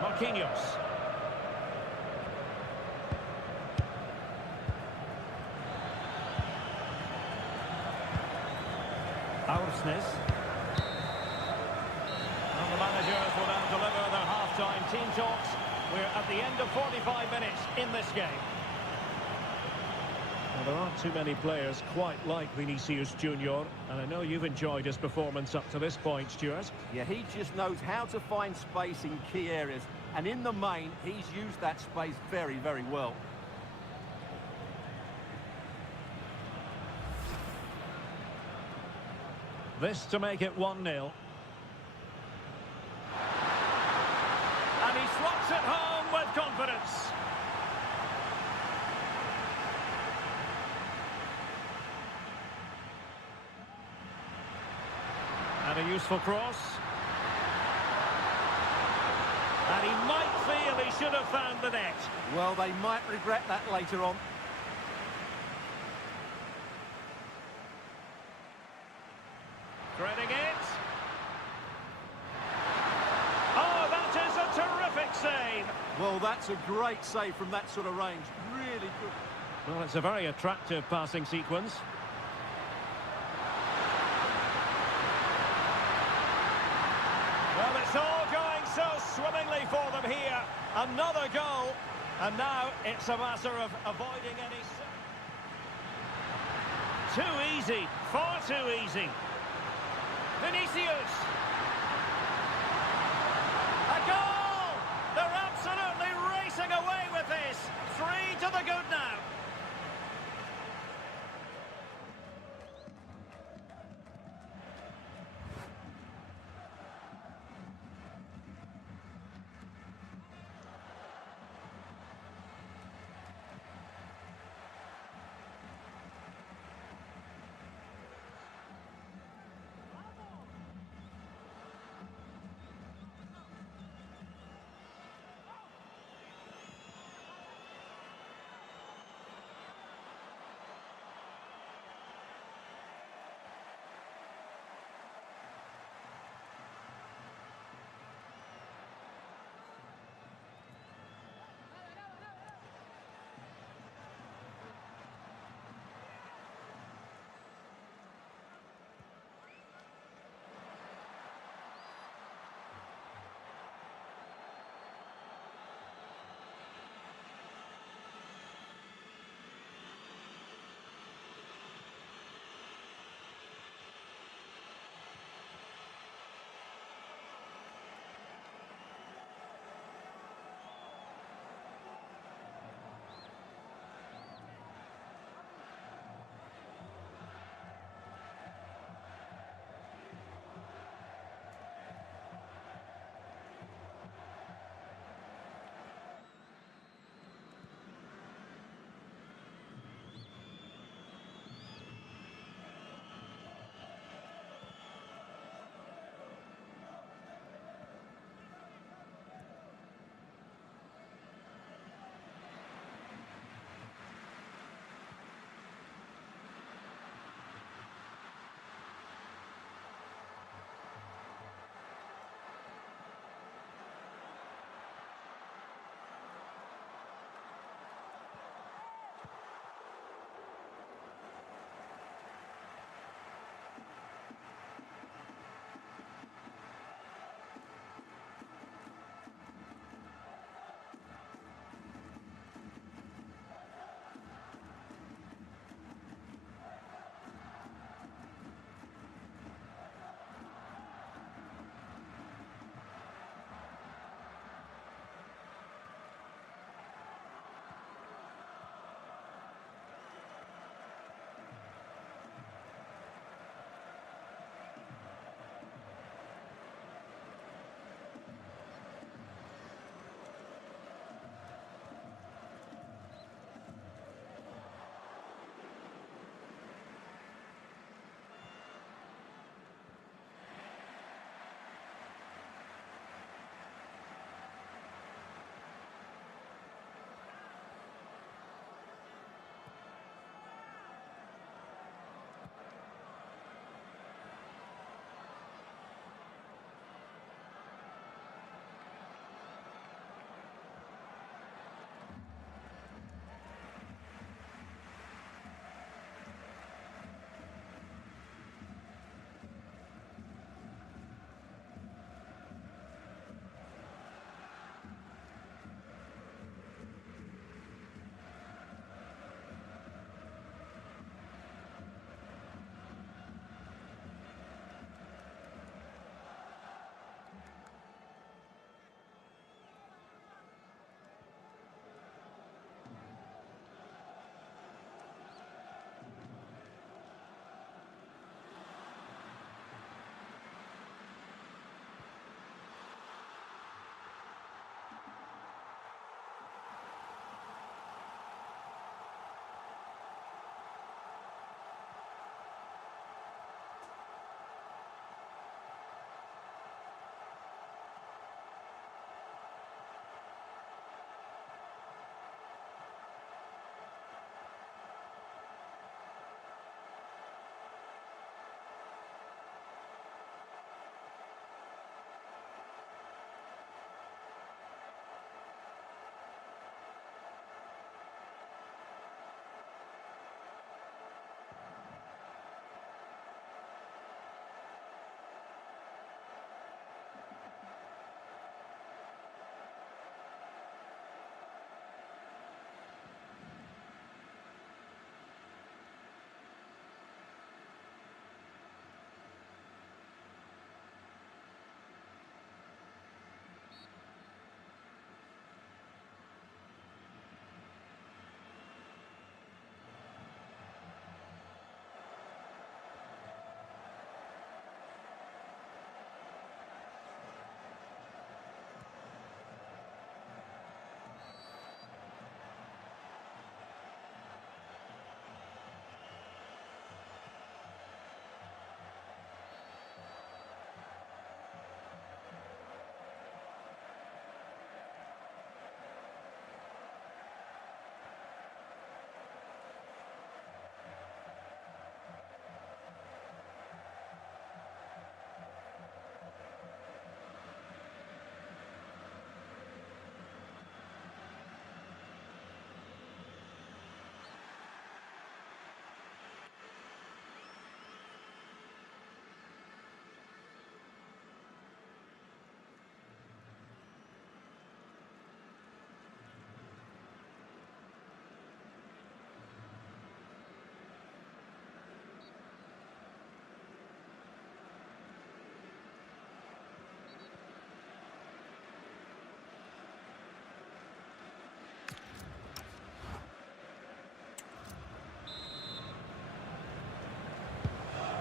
Marquinhos. Aursnes. And the managers will now deliver their half-time team talks. We're at the end of 45 minutes in this game. Well, there aren't too many players quite like Vinicius Junior, and I know you've enjoyed his performance up to this point, Stuart. Yeah, he just knows how to find space in key areas, and in the main, he's used that space very, very well. This to make it 1-0. it home with confidence. And a useful cross. And he might feel he should have found the net. Well, they might regret that later on. Threading it. Oh, that is a terrific save. Well, that's a great save from that sort of range. Really good. Well, it's a very attractive passing sequence. Well, it's all going so swimmingly for them here. Another goal. And now it's a matter of avoiding any... Too easy. Far too easy. Vinicius. A goal! They're absolutely racing away with this. 3 to the good now.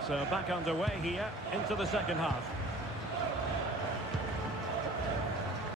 So back underway here into the second half.